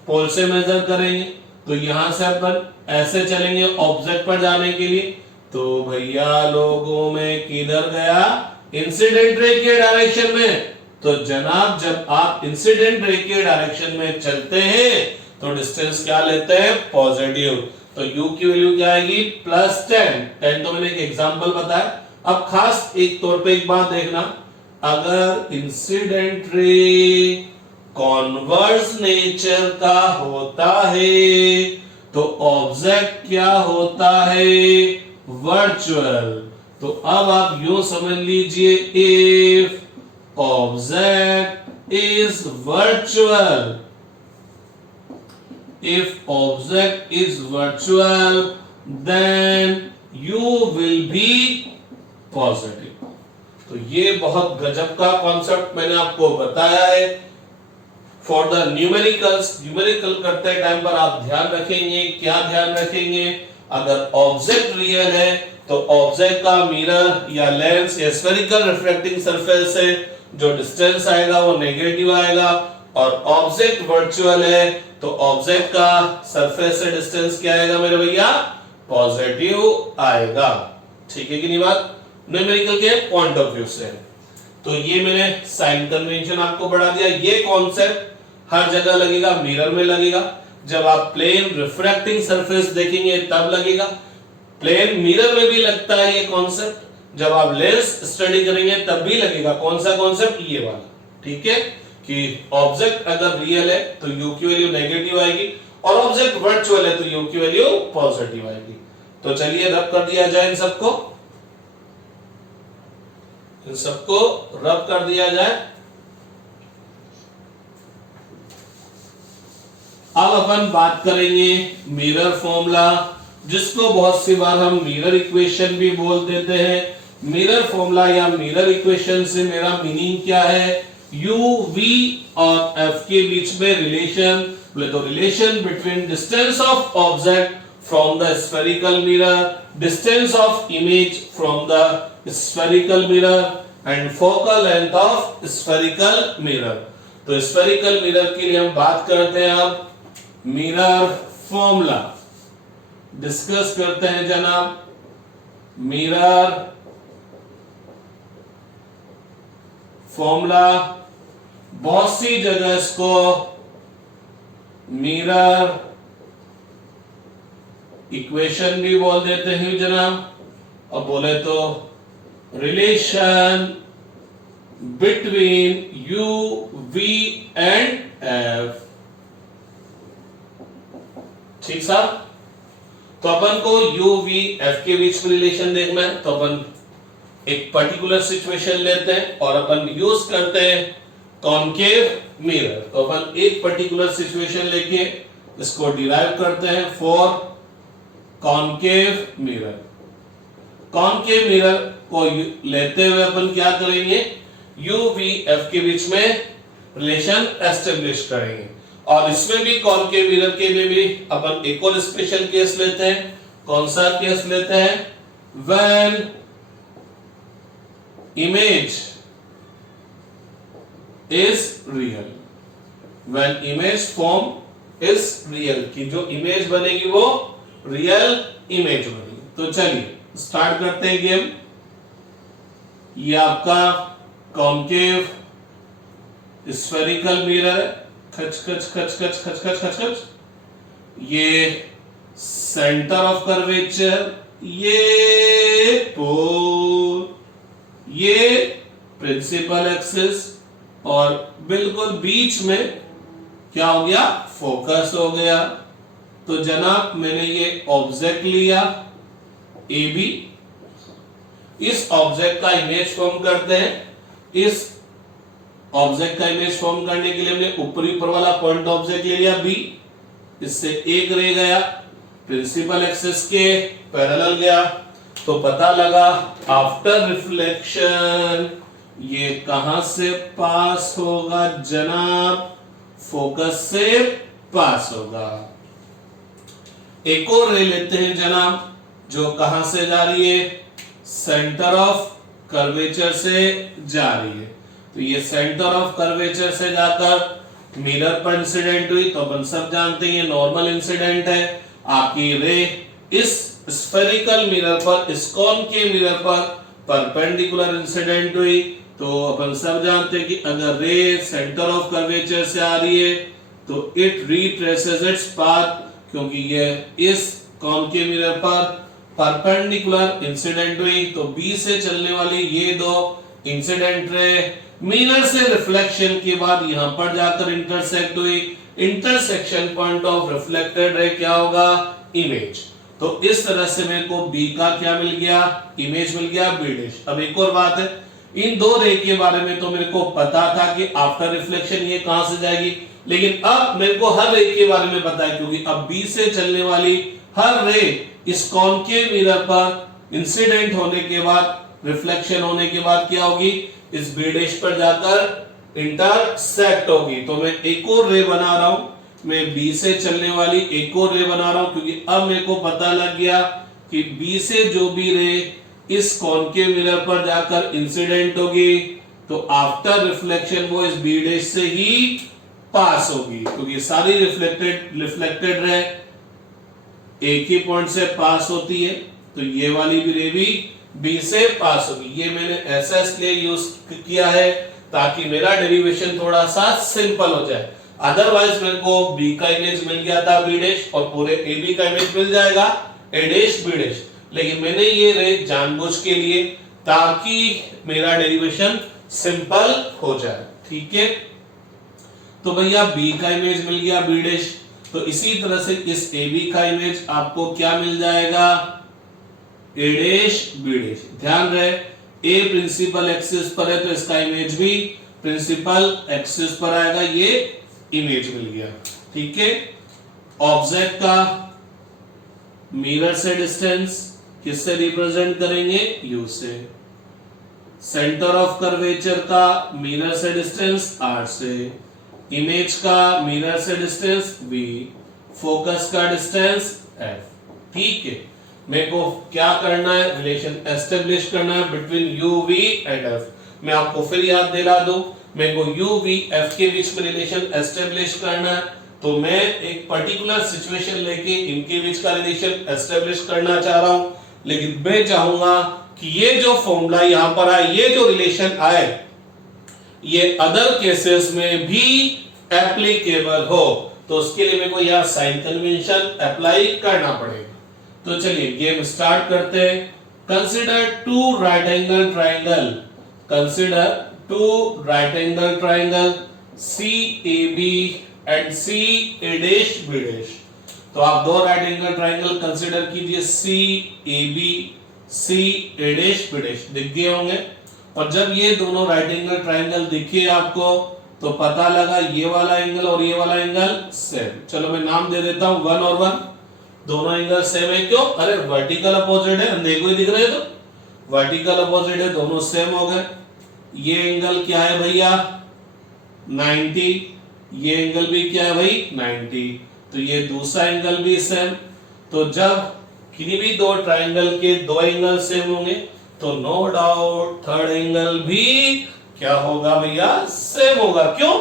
पोल से मेजर करेंगे। तो यहां से अपन ऐसे चलेंगे ऑब्जेक्ट पर जाने के लिए, तो भैया लोगों में किधर गया, इंसिडेंट रे के डायरेक्शन में, तो जनाब जब आप इंसिडेंट रे के डायरेक्शन में चलते हैं तो डिस्टेंस क्या लेते हैं, पॉजिटिव। तो u की वैल्यू क्या आएगी, +10। तो मैंने एक एग्जांपल बताया। अब खास एक तौर पे एक बात देखना, अगर इंसिडेंट रे कॉन्वर्स नेचर का होता है तो ऑब्जेक्ट क्या होता है, वर्चुअल। तो अब आप यूं समझ लीजिए, if object is virtual, if object is virtual then u will be positive। तो ये बहुत गजब का कॉन्सेप्ट मैंने आपको बताया है। फॉर द न्यूमेरिकल करते टाइम पर आप ध्यान रखेंगे, क्या ध्यान रखेंगे, अगर ऑब्जेक्ट रियल है तो ऑब्जेक्ट का मिरर या लेंस या स्फेरिकल रिफ्लेक्टिंग सरफेस से जो डिस्टेंस आएगा वो नेगेटिव आएगा, और ऑब्जेक्ट वर्चुअल है तो ऑब्जेक्ट का सरफेस से डिस्टेंस क्या आएगा मेरे भैया, पॉजिटिव आएगा। ठीक है कि नहीं बात, न्यूमेरिकल के पॉइंट ऑफ व्यू से। तो ये मैंने साइन कन्वेंशन आपको बढ़ा दिया। ये कॉन्सेप्ट हर जगह लगेगा, मिरर में लगेगा, जब आप प्लेन रिफ्रैक्टिंग सरफेस देखेंगे तब लगेगा, प्लेन मिरर में भी लगता है ये कॉन्सेप्ट, जब आप लेंस स्टडी करेंगे तब भी लगेगा। कौन सा कॉन्सेप्ट, ये वाला। ठीक है कि ऑब्जेक्ट अगर रियल है तो u की वैल्यू नेगेटिव आएगी, और ऑब्जेक्ट वर्चुअल है तो u की वैल्यू पॉजिटिव आएगी। तो चलिए रब कर दिया जाए, इन सबको रब कर दिया जाए। अब अपन बात करेंगे मिरर फॉर्मूला, जिसको बहुत सी बार हम मिरर इक्वेशन भी बोल देते हैं। मिरर फॉर्मूला या मिरर इक्वेशन से मेरा मीनिंग क्या है, u v और f के बीच में रिलेशन, बोले तो relation between distance of object from the spherical mirror, distance of image from the spherical mirror and focal length of spherical mirror. तो स्फेरिकल मिरर के लिए हम बात करते हैं, अब मिरर फॉर्मूला डिस्कस करते हैं जनाब। मिरर फॉर्मूला, बहुत सी जगह इसको मिरर इक्वेशन भी बोल देते हैं जनाब, और बोले तो relation between u v and f। ठीक साहब, तो अपन को u v f के बीच में रिलेशन देखना है, तो अपन एक पर्टिकुलर सिचुएशन लेते हैं और अपन यूज करते हैं कॉनकेव मिरर। तो अपन एक पर्टिकुलर सिचुएशन लेके इसको डिराइव करते हैं for concave mirror. Concave mirror को लेते हुए अपन क्या करेंगे, u v f के बीच में रिलेशन एस्टेब्लिश करेंगे, और इसमें भी कॉनकेव मिरर के में भी अपन एक और स्पेशल केस लेते हैं। कौन सा केस लेते हैं, when image is real, when image form is real, कि जो इमेज बनेगी वो रियल इमेज बनेगी। तो चलिए स्टार्ट करते हैं गेम। ये आपका कॉनकेव स्फेरिकल मिरर है, खच खच खच खच खच खच खच खच, ये सेंटर ऑफ कर्वेचर, ये पोल, ये प्रिंसिपल एक्सिस, और बिल्कुल बीच में क्या हो गया, फोकस हो गया। तो जनाब मैंने ये ऑब्जेक्ट लिया ए बी, इस ऑब्जेक्ट का इमेज फॉर्म करते हैं। इस ऑब्जेक्ट का इमेज फॉर्म करने के लिए हमने ऊपरी ऊपर वाला पॉइंट ऑब्जेक्ट ले लिया बी, इससे एक रह गया, प्रिंसिपल एक्सिस के पैरेलल गया, तो पता लगा आफ्टर रिफ्लेक्शन ये कहां से पास होगा जनाब, फोकस से पास होगा। एक और रे लेते हैं जनाब, जो कहां से जा रही है, सेंटर ऑफ कर्वेचर से जा रही है। तो ये सेंटर ऑफ कर्वेचर से जाकर मिरर पर इंसिडेंट हुई, तो अपन सब जानते हैं ये नॉर्मल इंसिडेंट है। आपकी रे इस स्फेरिकल मिरर पर, इस कॉनकेव मिरर पर परपेंडिकुलर इंसिडेंट हुई, तो अपन सब जानते हैं कि अगर रे सेंटर ऑफ कर्वेचर से आ रही है तो इट रिट्रेसेस इट्स पाथ, क्योंकि ये इस कॉनकेव मिरर पर परपेंडिकुलर इंसिडेंट हुई, तो बी से चलने वाली ये दो इंसिडेंट रे मिरर से रिफ्लेक्शन के बाद यहां पर जाकर इंटरसेक्ट हुई, intersection point of reflected ray क्या होगा, इमेज। तो इस तरह से मेरे को बी का क्या मिल गया, इमेज मिल गया बी डैश। अब एक और बात है, इन दो रे के बारे में तो मेरे को पता था कि आफ्टर रिफ्लेक्शन ये कहां से जाएगी, लेकिन अब मेरे को हर रे के बारे में पता है, क्योंकि अब बी से चलने वाली हर रे इस कॉनकेव मिरर पर इंसिडेंट होने के बाद, रिफ्लेक्शन होने के बाद क्या होगी, इस बी डैश पर जाकर इंटरसेक्ट होगी। तो मैं एक और रे बना रहा हूं, मैं बी से चलने वाली एक और रे बना रहा हूं, क्योंकि अब मेरे को पता लग गया कि बी से जो भी रे इस कॉनकेव मिरर पर जाकर इंसिडेंट होगी, तो आफ्टर रिफ्लेक्शन वो इस बी डैश से ही पास होगी, क्योंकि सारी रिफ्लेक्टेड रे एक ही पॉइंट से पास होती है, तो ये वाली भी रे भी बी से पास होगी। ये मैंने ऐसा इसलिए यूज किया है ताकि मेरा डेरिवेशन थोड़ा सा सिंपल हो जाए, अदरवाइज मेरे को बी का इमेज मिल गया था बी डैश और पूरे ए बी का इमेज मिल जाएगा ए डैश बी डैश, लेकिन मैंने ये रे जानबूझ के लिए ताकि मेरा डेरिवेशन सिंपल हो जाए, ठीक है। तो भैया बी का इमेज मिल गया बी डैश, तो इसी तरह से इस ए बी का इमेज आपको क्या मिल जाएगा, ए डैश बी डैश। ध्यान रहे ए प्रिंसिपल एक्सिस पर है तो इसका इमेज भी प्रिंसिपल एक्सिस पर आएगा, ये इमेज मिल गया, ठीक है। ऑब्जेक्ट का मिरर से डिस्टेंस किससे रिप्रेजेंट करेंगे, यू से। सेंटर ऑफ कर्वेचर का मिरर से डिस्टेंस आर से, इमेज का मिरर से डिस्टेंस v, फोकस का डिस्टेंस f, ठीक है। मेरे को क्या करना है, रिलेशन एस्टेब्लिश करना है between u v and f। मैं आपको फिर याद दिला दूं, मेरे को u v f के बीच में रिलेशन एस्टेब्लिश करना है, तो मैं एक पर्टिकुलर सिचुएशन लेके इनके बीच का रिलेशन एस्टेब्लिश करना चाह रहा हूं, लेकिन मैं चाहूंगा कि ये जो फॉर्मूला यहां पर आए, ये जो रिलेशन आए, ये अदर केसेस में भी एप्लीकेबल हो, तो उसके लिए मेरे को यहां साइन कन्वेंशन अप्लाई करना पड़ेगा। तो चलिए गेम स्टार्ट करते हैं। Consider two right angle triangle, consider two right angle triangle CAB and CA', तो आप दो राइट एंगल ट्राइंगल कंसीडर कीजिए, CAB CA', दिख गए होंगे। और जब ये दोनों राइट एंगल ट्राइंगल दिखे आपको, तो पता लगा ये वाला एंगल और ये वाला एंगल सेम। चलो मैं नाम दे देता हूं 1 और 1, दोनों एंगल सेम है। क्यों, अरे वर्टिकल अपोजिट है, अंधे को ही दिख रहे हैं, तो वर्टिकल अपोजिट है, दोनों सेम हो गए। ये एंगल क्या है भैया 90, ये एंगल भी क्या है भाई 90, तो ये दूसरा एंगल भी सेम। तो जब किसी भी दो ट्राइंगल के दो एंगल सेम होंगे, तो नो डाउट थर्ड एंगल भी क्या होगा भैया, सेम होगा। क्यों,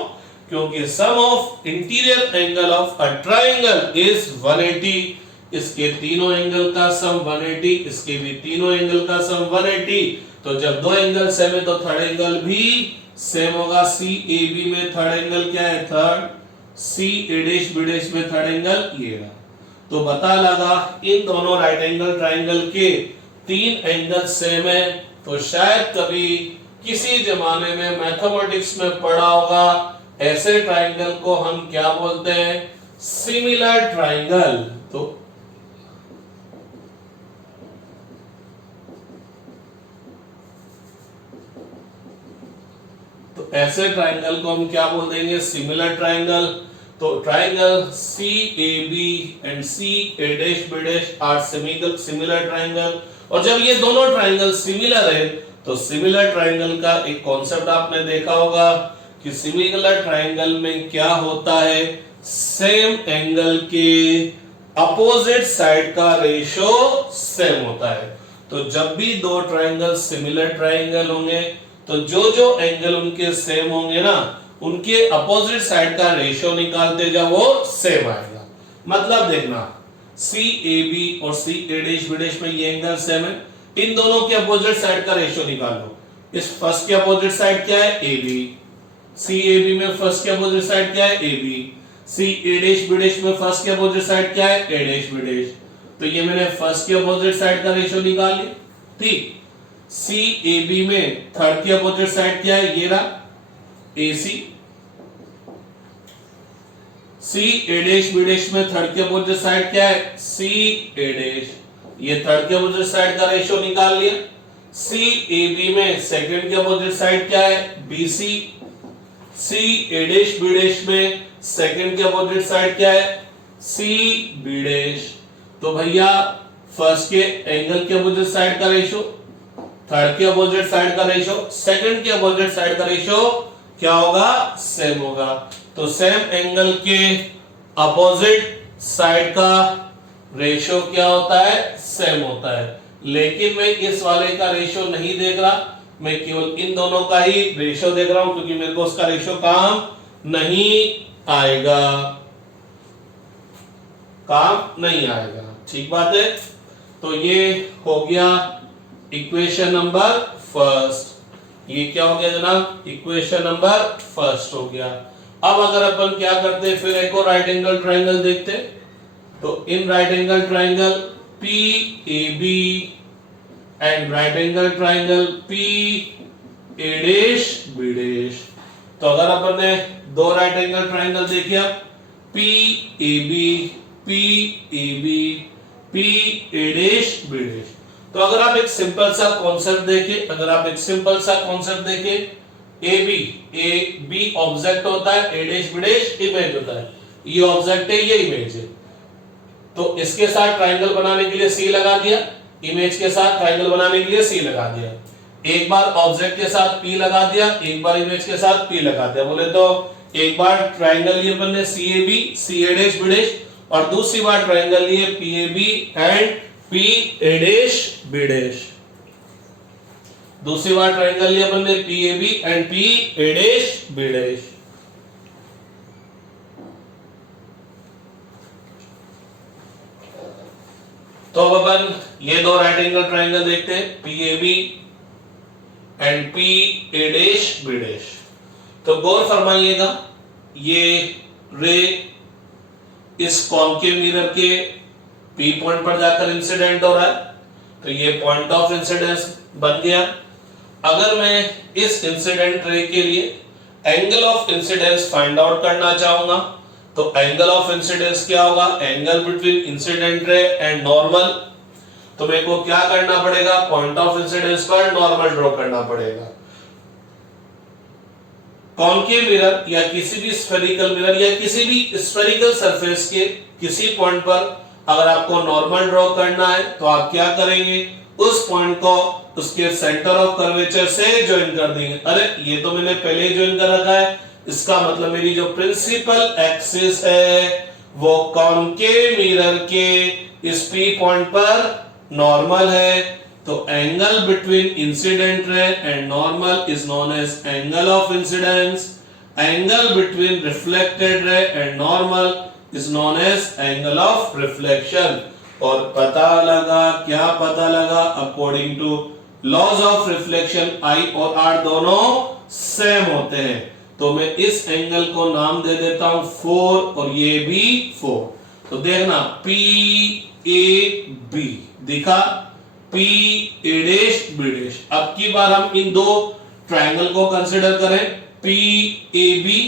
क्योंकि sum of interior angle of a triangle is 180, इसके तीनों एंगल का सम 180, इसके भी तीनों एंगल का सम 180। तो जब दो एंगल सेम है तो थर्ड एंगल भी सेम होगा। CAB में थर्ड एंगल क्या है, थर्ड, CA', में थर्ड एंगल ये रहा। तो पता लगा इन दोनों राइट एंगल ट्राइंगल के तीन एंगल सेम है। तो शायद कभी किसी जमाने में मैथमेटिक्स में पढ़ा होगा, ऐसे ट्राइंगल को हम क्या बोलते हैं, सिमिलर ट्राइंगल। तो ऐसे ट्राइंगल को हम क्या बोल देंगे, सिमिलर ट्राइंगल। तो triangle CAB and CA', are similar triangle. और जब ये दोनों ट्राइंगल सिमिलर है, तो सिमिलर ट्राइंगल का एक कॉन्सेप्ट आपने देखा होगा कि सिमिलर ट्राइंगल में क्या होता है, सेम एंगल के अपोजिट साइड का रेशियो सेम होता है। तो जब भी दो ट्राइंगल सिमिलर ट्राइंगल होंगे, तो जो एंगल उनके सेम होंगे ना, उनके अपोजिट साइड का रेशियो निकालते जाओ, वो सेम आएगा। मतलब देखना CAB और CA', में ये एंगल सेम है, इन दोनों के अपोजिट साइड का रेशियो निकालो। इस फर्स्ट के अपोजिट साइड क्या है, A B. C A B में फर्स्ट के अपोजिट साइड क्या है, A B. C A dash B dash में फर्स्ट के अपोजिट साइड क्या है, ए डैश बी डैश। तो ये मैंने फर्स्ट के अपोजिट साइड का रेशियो निकाल लिया, ठीक। सी ए बी में थर्ड के अपोजिट साइड क्या है, ये रहा ए C. C A dash B dash में थर्ड के अपोजिट साइड क्या है, सी ए डैश। ये थर्ड के अपोजिट साइड का रेशियो निकाल लिया। सी ए बी में सेकंड के अपोजिट साइड क्या है, B C. C A dash B dash में सेकंड के अपोजिट साइड क्या है, सी बी डैश। तो भैया फर्स्ट के एंगल के अपोजिट साइड का रेशियो, थर्ड के अपोजिट साइड का रेशियो, सेकंड के अपोजिट साइड का रेशियो क्या होगा, सेम होगा। तो सेम एंगल के अपोजिट साइड का रेशियो क्या होता है, सेम होता है। लेकिन मैं इस वाले का रेशियो नहीं देख रहा, मैं केवल इन दोनों का ही रेशियो देख रहा हूं, क्योंकि मेरे को उसका रेशियो काम नहीं आएगा, काम नहीं आएगा, ठीक बात है। तो ये हो गया इक्वेशन नंबर फर्स्ट। ये क्या हो गया जनाब, इक्वेशन नंबर फर्स्ट हो गया। अब अगर अपन क्या करते हैं, फिर एक और राइट एंगल ट्राइंगल देखते। तो इन right angle triangle P A B and right angle triangle P A dash B dash. तो अगर अपन ने दो राइट एंगल ट्राइंगल देखे, अब P A B, P A B, P A dash B dash. तो अगर आप एक सिंपल सा कॉन्सेप्ट देखें, अगर आप एक सिंपल सा कॉन्सेप्ट देखें, ए बी ऑब्जेक्ट होता है, ए डैश बी डैश इमेज होता है। ये ऑब्जेक्ट है, ये इमेज है। तो इसके साथ ट्राइंगल बनाने के लिए सी लगा दिया, इमेज के साथ ट्राइंगल बनाने के लिए सी लगा दिया। एक बार ऑब्जेक्ट के साथ पी लगा दिया, एक बार इमेज के साथ पी लगा दिया। बोले तो एक बार ट्राइंगल लिए अपन ने C A B, C A dash B dash, और दूसरी बार ट्राइंगल लिए P A B and P A dash B dash. दूसरी बार ट्राइंगल लिए अपन ने P A B and P A dash B dash. तो अब अपन ये दो राइट एंगल ट्राइंगल देखते हैं, P A B and P A dash B dash. तो गौर फरमाइएगा, ये रे इस कॉनकेव मिरर के पी पॉइंट पर जाकर इंसिडेंट हो रहा है, तो ये पॉइंट ऑफ इंसिडेंस बन गया। अगर मैं इस इंसिडेंट रे के लिए angle of incidence find out करना चाहूंगा, तो एंगल ऑफ इंसिडेंस क्या होगा, angle between incident ray and normal. तो मेरे को क्या करना पड़ेगा, पॉइंट ऑफ इंसिडेंस पर नॉर्मल ड्रॉ करना पड़ेगा। कॉनकेव मिरर या किसी भी स्फेरिकल मिरर या किसी भी स्फेरिकल सरफेस के किसी पॉइंट पर अगर आपको नॉर्मल ड्रॉ करना है, तो आप क्या करेंगे, उस पॉइंट को उसके सेंटर ऑफ कर्वेचर से ज्वाइन कर देंगे। अरे ये तो मैंने पहले ही ज्वाइन कर रखा है, इसका मतलब मेरी जो प्रिंसिपल एक्सिस है वो कॉनकेव मिरर के इस पी पॉइंट पर नॉर्मल है। तो angle between incident ray and normal is known as angle of incidence. Angle between reflected ray and normal is known as angle of reflection. और पता लगा, क्या पता लगा, according to laws of reflection I और R दोनों same होते हैं। तो मैं इस एंगल को नाम दे देता हूं 4 और ये भी 4। तो देखना पी ए बी दिखा, P A dash B dash. अब की बार हम इन दो ट्राइंगल को कंसीडर करें, P A B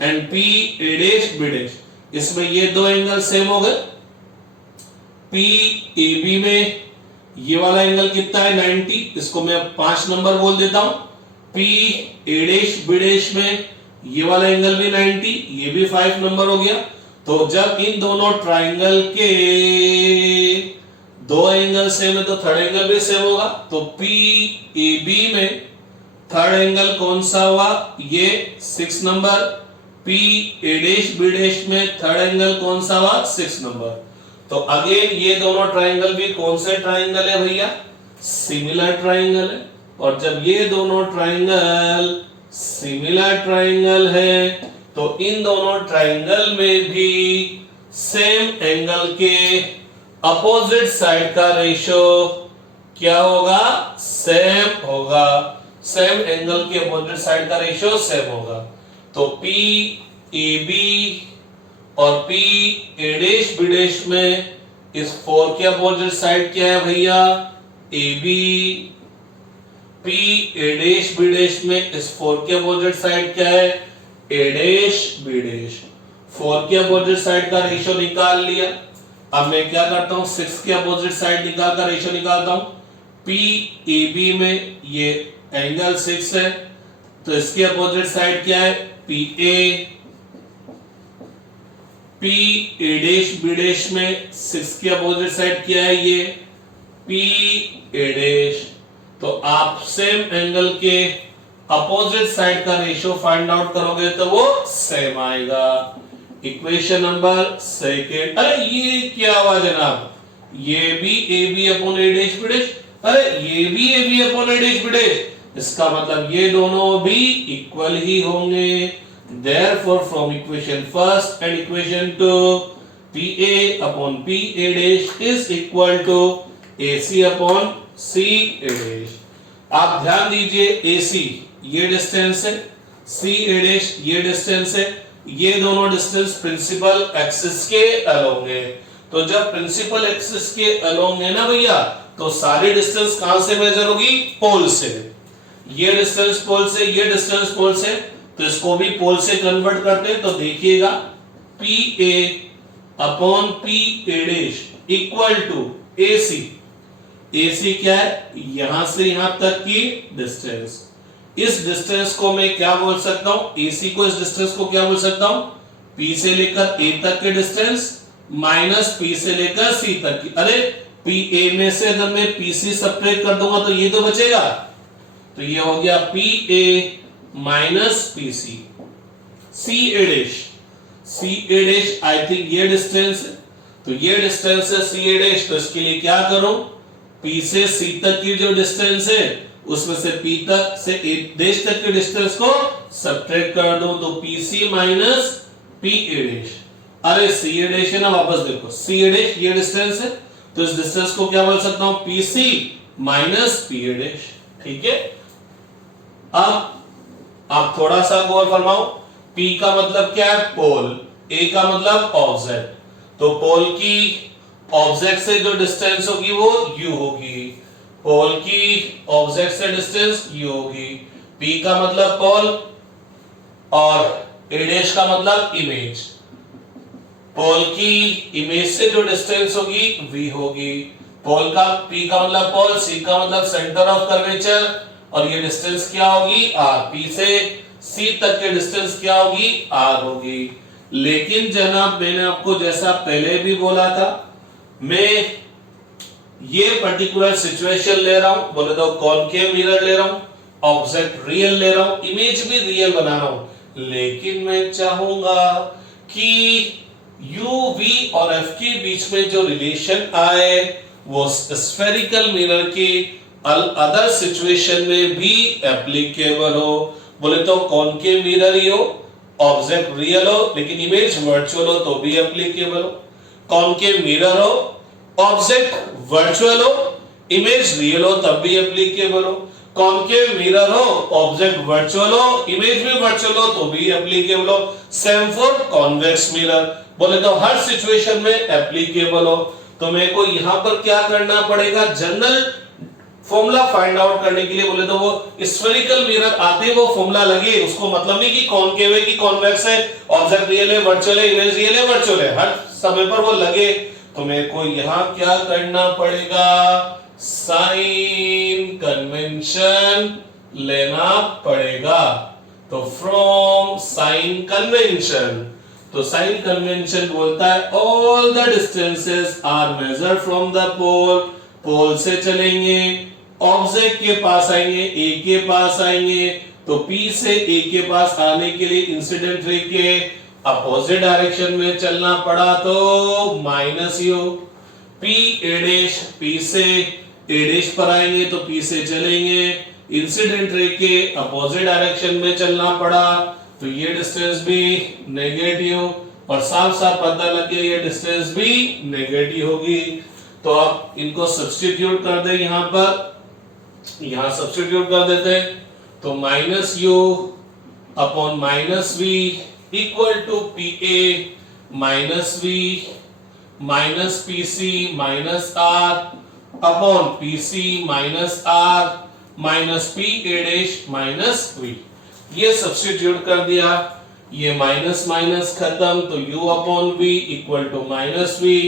and P A dash B dash. इसमें ये दो एंगल सेम हो गए। पी ए बी में ये वाला एंगल कितना है, 90, इसको मैं 5 नंबर बोल देता हूं। P A dash B dash में ये वाला एंगल भी 90, ये भी 5 नंबर हो गया। तो जब इन दोनों ट्राइंगल के दो एंगल सेम है तो थर्ड एंगल भी सेम होगा। तो पी ए बी में थर्ड एंगल कौन सा हुआ, ये 6 नंबर। P A dash B dash में थर्ड एंगल कौन सा हुआ, 6 नंबर। तो अगेन ये दोनों ट्राइंगल भी कौन से ट्राइंगल है भैया, सिमिलर ट्राइंगल है। और जब ये दोनों ट्राइंगल सिमिलर ट्राइंगल है, तो इन दोनों ट्राइंगल में भी सेम एंगल के अपोजिट साइड का रेशियो क्या होगा, सेम होगा। सेम एंगल के अपोजिट साइड का रेशियो सेम होगा। तो पी ए बी और P A dash B dash में इस 4 के अपोजिट साइड क्या है भैया, A B. P A dash B dash में इस 4 के अपोजिट साइड क्या है, ए डैश बी डैश। 4 के अपोजिट साइड का रेशियो निकाल लिया। अब मैं क्या करता हूं, 6 के अपोजिट साइड निकाल कर रेशियो निकालता हूं। पी ए बी में ये एंगल 6 है, तो इसके अपोजिट साइड क्या है, P A. P A dash B dash में 6 के अपोजिट साइड क्या है, ये पी ए डैश। तो आप सेम एंगल के अपोजिट साइड का रेशियो फाइंड आउट करोगे तो वो सेम आएगा। Equation number second. अरे ये क्या हुआ जनाब, ये भी A B upon A dash B dash, अरे ये भी A B upon A dash B dash, इसका मतलब ये दोनों भी इक्वल ही होंगे। Therefore from equation first and equation 2 PA upon PA dash is equal to AC upon CA dash। आप ध्यान दीजिए, AC ये डिस्टेंस है, CA dash ये डिस्टेंस है, ये दोनों डिस्टेंस प्रिंसिपल एक्सिस के अलोंग है। तो जब प्रिंसिपल एक्सिस के अलोंग है ना भैया, तो सारी डिस्टेंस कहां से मेजर होगी, पोल से। ये डिस्टेंस पोल से, ये डिस्टेंस पोल से, तो इसको भी पोल से कन्वर्ट करते हैं। तो देखिएगा P A upon P A dash equal to A C. A C क्या है, यहां से यहां तक की डिस्टेंस। इस डिस्टेंस को मैं क्या बोल सकता हूं, ए सी को, इस डिस्टेंस को क्या बोल सकता हूं, पी से लेकर ए तक के डिस्टेंस माइनस पी से लेकर सी तक की। अरे पी ए में से अगर मैं पी सी सब्ट्रैक्ट कर दूंगा तो ये तो बचेगा। तो ये हो गया P A minus P C. C A dash, C A dash I think ये डिस्टेंस है, तो ये डिस्टेंस है सी ए डैश। तो इसके लिए क्या करूं, पी से सी तक की जो डिस्टेंस है उसमें से पी तक से ए डैश तक के डिस्टेंस को सब्ट्रैक्ट कर दूं, तो P C minus P A dash. अरे सी ए डैश है ना, वापस देखो, सी ए डैश ये डिस्टेंस है, तो इस डिस्टेंस को क्या बोल सकता हूं, P C minus P A dash. ठीक है, अब आप थोड़ा सा गौर फरमाओ। P का मतलब क्या है, पोल। A का मतलब ऑब्जेक्ट। तो पोल की ऑब्जेक्ट से जो डिस्टेंस होगी वो U होगी। पोल की ऑब्जेक्ट से डिस्टेंस U होगी। P का मतलब पोल और A डैश का मतलब इमेज। पोल की इमेज से जो डिस्टेंस होगी V होगी। पोल का P का मतलब पोल, C का मतलब सेंटर ऑफ कर्वेचर, और ये डिस्टेंस क्या होगी, R। P से C तक के डिस्टेंस क्या होगी, R होगी। लेकिन जनाब मैंने आपको जैसा पहले भी बोला था, मैं ये पर्टिकुलर सिचुएशन ले रहा हूं, बोले तो कॉनकेव मिरर ले रहा हूं, ऑब्जेक्ट रियल ले रहा हूं, इमेज भी रियल बना रहा हूं, लेकिन मैं चाहूंगा कि U, V और F के बीच में जो रिलेशन आए वो स्फेरिकल मिरर की अदर सिचुएशन में भी एप्लीकेबल हो। बोले तो कॉनकेव मिरर ही हो, ऑब्जेक्ट रियल हो, लेकिन इमेज वर्चुअल हो तो भी एप्लीकेबल हो। कॉनकेव मिरर हो, ऑब्जेक्ट वर्चुअल हो, इमेज रियल हो तब भी एप्लीकेबल हो। कॉनकेव मिरर हो, ऑब्जेक्ट वर्चुअल हो, इमेज भी वर्चुअल हो तो भी एप्लीकेबल हो। सेम फॉर कॉन्वेक्स मिरर, बोले तो हर सिचुएशन में एप्लीकेबल हो। तो मेरे को यहां पर क्या करना पड़ेगा, जनरल फॉर्मूला फाइंड आउट करने के लिए, बोले तो वो स्फेरिकल मिरर आते वो फॉर्मूला लगे, उसको मतलब नहीं कि कॉनकेव है कि कॉन्वेक्स है, ऑब्जेक्ट रियल है, वर्चुअल है, इमेज रियल है, वर्चुअल है, हर समय पर वो लगे। तो मेरे को यहां क्या करना पड़ेगा, साइन कन्वेंशन लेना पड़ेगा। तो फ्रॉम साइन कन्वेंशन, तो साइन कन्वेंशन बोलता है all the distances are measured from the pole. Pole से चलेंगे, ऑब्जेक्ट के पास आएंगे, ए के पास आएंगे, तो P से A के पास आने के लिए इंसिडेंट रे के अपोजिट डायरेक्शन में चलना पड़ा तो minus U। P A dash, P से A डैश पर आएंगे तो P से चलेंगे, इंसिडेंट रे के अपोजिट डायरेक्शन में चलना पड़ा तो ये डिस्टेंस भी नेगेटिव, और साफ साफ पता लग गया ये डिस्टेंस भी नेगेटिव होगी। तो आप इनको सब्स्टिट्यूट कर दे, यहां पर यहां सब्स्टिट्यूट कर देते हैं, तो minus U upon minus V equal to P A minus V minus P C minus R upon P C minus R minus P A dash minus V. ये सब्स्टिट्यूट कर दिया, ये माइनस माइनस खत्म, तो u upon v equal to minus V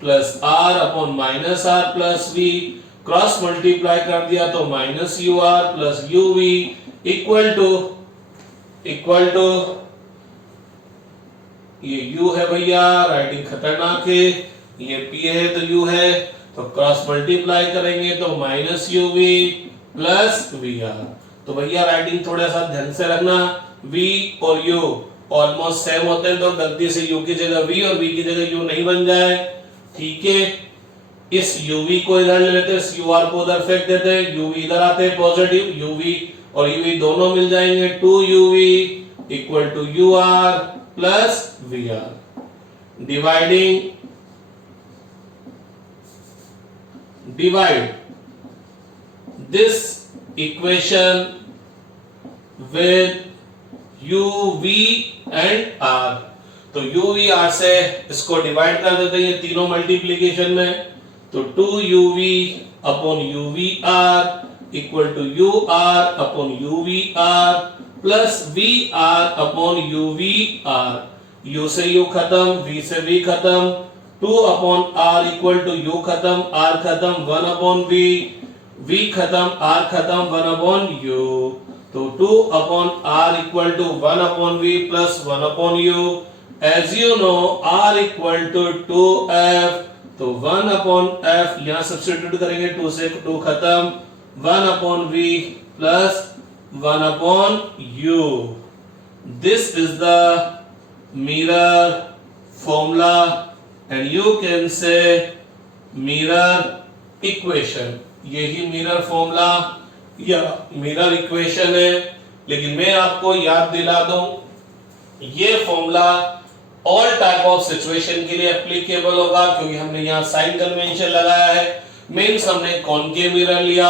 plus r upon minus R plus v, cross multiply कर दिया तो minus U R plus U V equal to ये u है भैया, राइटिंग खतरनाक है, ये p है तो u है, तो क्रॉस मल्टीप्लाई करेंगे तो minus U V plus V R. तो भैया राइटिंग थोड़ा सा ध्यान से रखना, v और u ऑलमोस्ट सेम होते हैं, तो गलती से u की जगह v और v की जगह u नहीं बन जाए, ठीक है। इस uv को इधर ले लेते हैं, इस ur को उधर फेंक देते हैं, uv इधर आते हैं पॉजिटिव, uv और uv दोनों मिल जाएंगे, 2uv equal to ur plus vr। Divide this equation with u v and r, तो u v r से इसको डिवाइड कर देते हैं तीनों मल्टीप्लिकेशन में, तो 2uv upon uvr equal to ur upon uvr plus vr upon uvr, u से u खत्म, v से v खत्म, 2 upon r equal to u खत्म, r खत्म, 1 अपॉन v खत्म, r खत्म, 1 अपॉन u, तो 2 upon r equal to 1 upon v plus 1 upon u, as you know r equal to 2f, तो 1 अपॉन f यहां substitute करेंगे, 2 से 2 खत्म, 1 upon v plus 1 upon u। This is the mirror formula and you can say mirror equation. यही mirror formula या mirror equation है, लेकिन मैं आपको याद दिला दूं, ये formula all type of situation के लिए एप्लीकेबल होगा, क्योंकि हमने यहाँ साइन कन्वेंशन लगाया है। मींस हमने कॉनकेव मिरर लिया,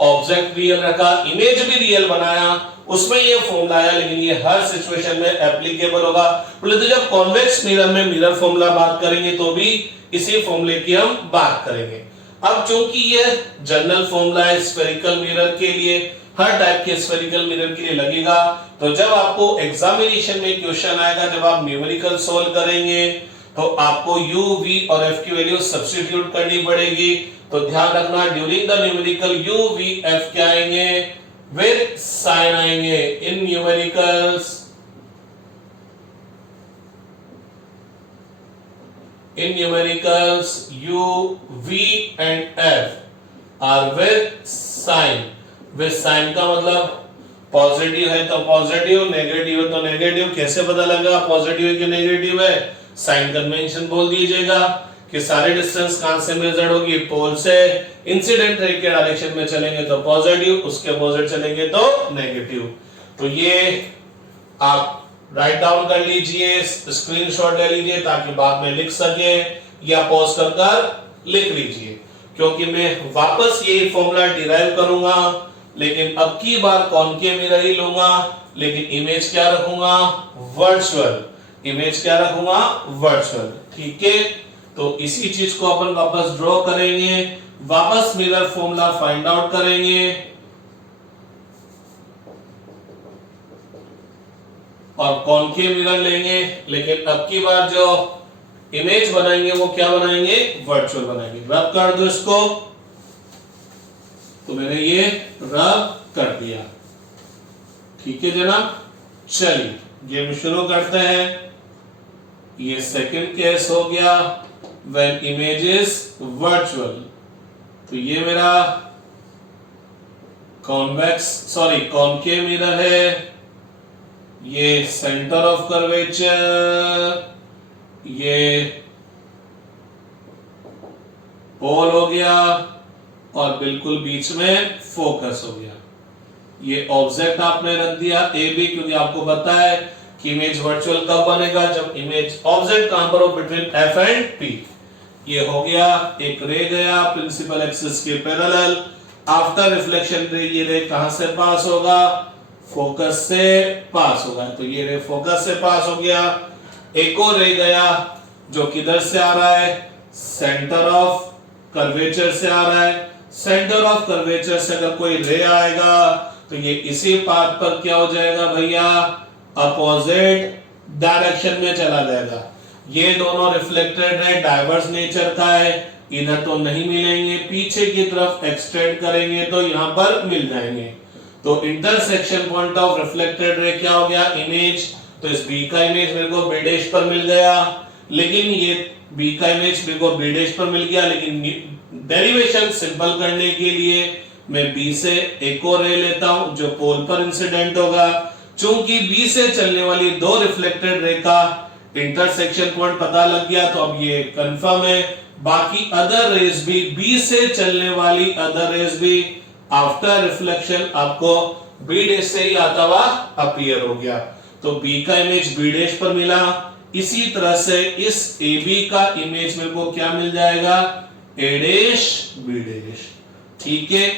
ऑब्जेक्ट रियल रखा, इमेज भी रियल बनाया, उसमें ये फॉर्मूला आया, लेकिन ये हर सिचुएशन में एप्लीकेबल होगा। बोले तो जब कॉन्वेक्स मिरर में मिरर फॉर्मूला बात करेंगे तो भी इसी फॉर्मूले की हम बात करेंगे। अब चूंकि ये जनरल फॉर्मूला है स्फेरिकल मिरर के लिए, हर टाइप के स्फेरिकल मिरर के लिए लगेगा, तो जब आपको एग्जामिनेशन में क्वेश्चन आएगा, जब आप न्यूमेरिकल सॉल्व करेंगे तो आपको u, v और f की वैल्यू सब्स्टिट्यूट करनी पड़ेगी। तो ध्यान रखना, during the numerical u, v, f क्या आएंगे, विद साइन आएंगे। In numericals u, v and f are with sign। With sign का मतलब पॉजिटिव है तो पॉजिटिव, नेगेटिव है तो नेगेटिव। कैसे पता लगा पॉजिटिव है कि नेगेटिव है, साइन कन्वेंशन बोल दीजिएगा कि सारे डिस्टेंस कहां से मेजर होगी, पोल से। इंसिडेंट रे के डायरेक्शन में चलेंगे तो पॉजिटिव, उसके अपोजिट चलेंगे तो नेगेटिव। तो ये आप राइट डाउन कर लीजिए, स्क्रीनशॉट ले लीजिए ताकि बाद में लिख सके, या पॉज कर लिख लीजिए, क्योंकि मैं वापस ये फॉर्मूला डिराइव करूंगा, लेकिन अब की बार कॉनकेव मिरर ही लूंगा, लेकिन इमेज क्या रखूंगा, वर्चुअल। इमेज क्या रखूंगा, वर्चुअल, ठीक है। तो इसी चीज को अपन वापस ड्रॉ करेंगे, वापस मिरर फॉर्मूला फाइंड आउट करेंगे, और कॉनकेव मिरर लेंगे, लेकिन अब की बार जो इमेज बनाएंगे वो क्या बनाएंगे, वर्चुअल बनाएंगे। रब कर दो इसको, तो मैंने ये रब कर दिया, ठीक है जनाब। चलिए गेम शुरू करते हैं। ये सेकंड केस हो गया, व्हेन इमेज इज वर्चुअल। तो ये मेरा कॉनकेव मिरर है, ये सेंटर ऑफ कर्वेचर, ये पोल हो गया, और बिल्कुल बीच में फोकस हो गया। ये ऑब्जेक्ट आपने रख दिया ए बी, क्योंकि आपको पता है कि इमेज वर्चुअल कब बनेगा, जब इमेज ऑब्जेक्ट कहां पर हो, बिटवीन एफ एंड पी। ये हो गया, एक रे गया प्रिंसिपल एक्सिस के पैरेलल। आफ्टर रिफ्लेक्शन रे ये रे कहां से पास होगा, फोकस से पास होगा, तो ये रे फोकस से पास हो गया। एक और रे गया जो किधर से आ रहा है, सेंटर ऑफ कर्वेचर से आ रहा है। सेंटर ऑफ कर्वेचर से अगर कोई रे आएगा तो ये इसी पाथ पर क्या हो जाएगा भैया, अपोजिट डायरेक्शन में चला जाएगा। ये दोनों रिफ्लेक्टेड रे डाइवर्स नेचर का है, इधर तो नहीं मिलेंगे, पीछे की तरफ एक्सटेंड करेंगे तो यहां पर मिल जाएंगे। तो intersection point of reflected ray क्या हो गया, इमेज। तो इस बी का इमेज मेरे को बी डैश पर मिल गया, लेकिन ये बी का इमेज मेरे को बी डैश पर मिल गया, लेकिन डेरिवेशन सिंपल करने के लिए मैं बी से एक और रे लेता हूं जो पोल पर इंसिडेंट होगा। चूंकि बी से चलने वाली दो रिफ्लेक्टेड रे का इंटरसेक्शन पॉइंट पता लग गया तो अब ये कंफर्म है, बाकी अदर रेज भी, बी से चलने वाली अदर रेज भी आफ्टर रिफ्लेक्शन आपको बी डैश से ही आता हुआ अपीयर हो गया। तो बी का इमेज बी डैश पर मिला, इसी तरह से इस ए बी का इमेज मेरे को क्या मिल जाएगा, ए डैश बी डैश। ठीक है,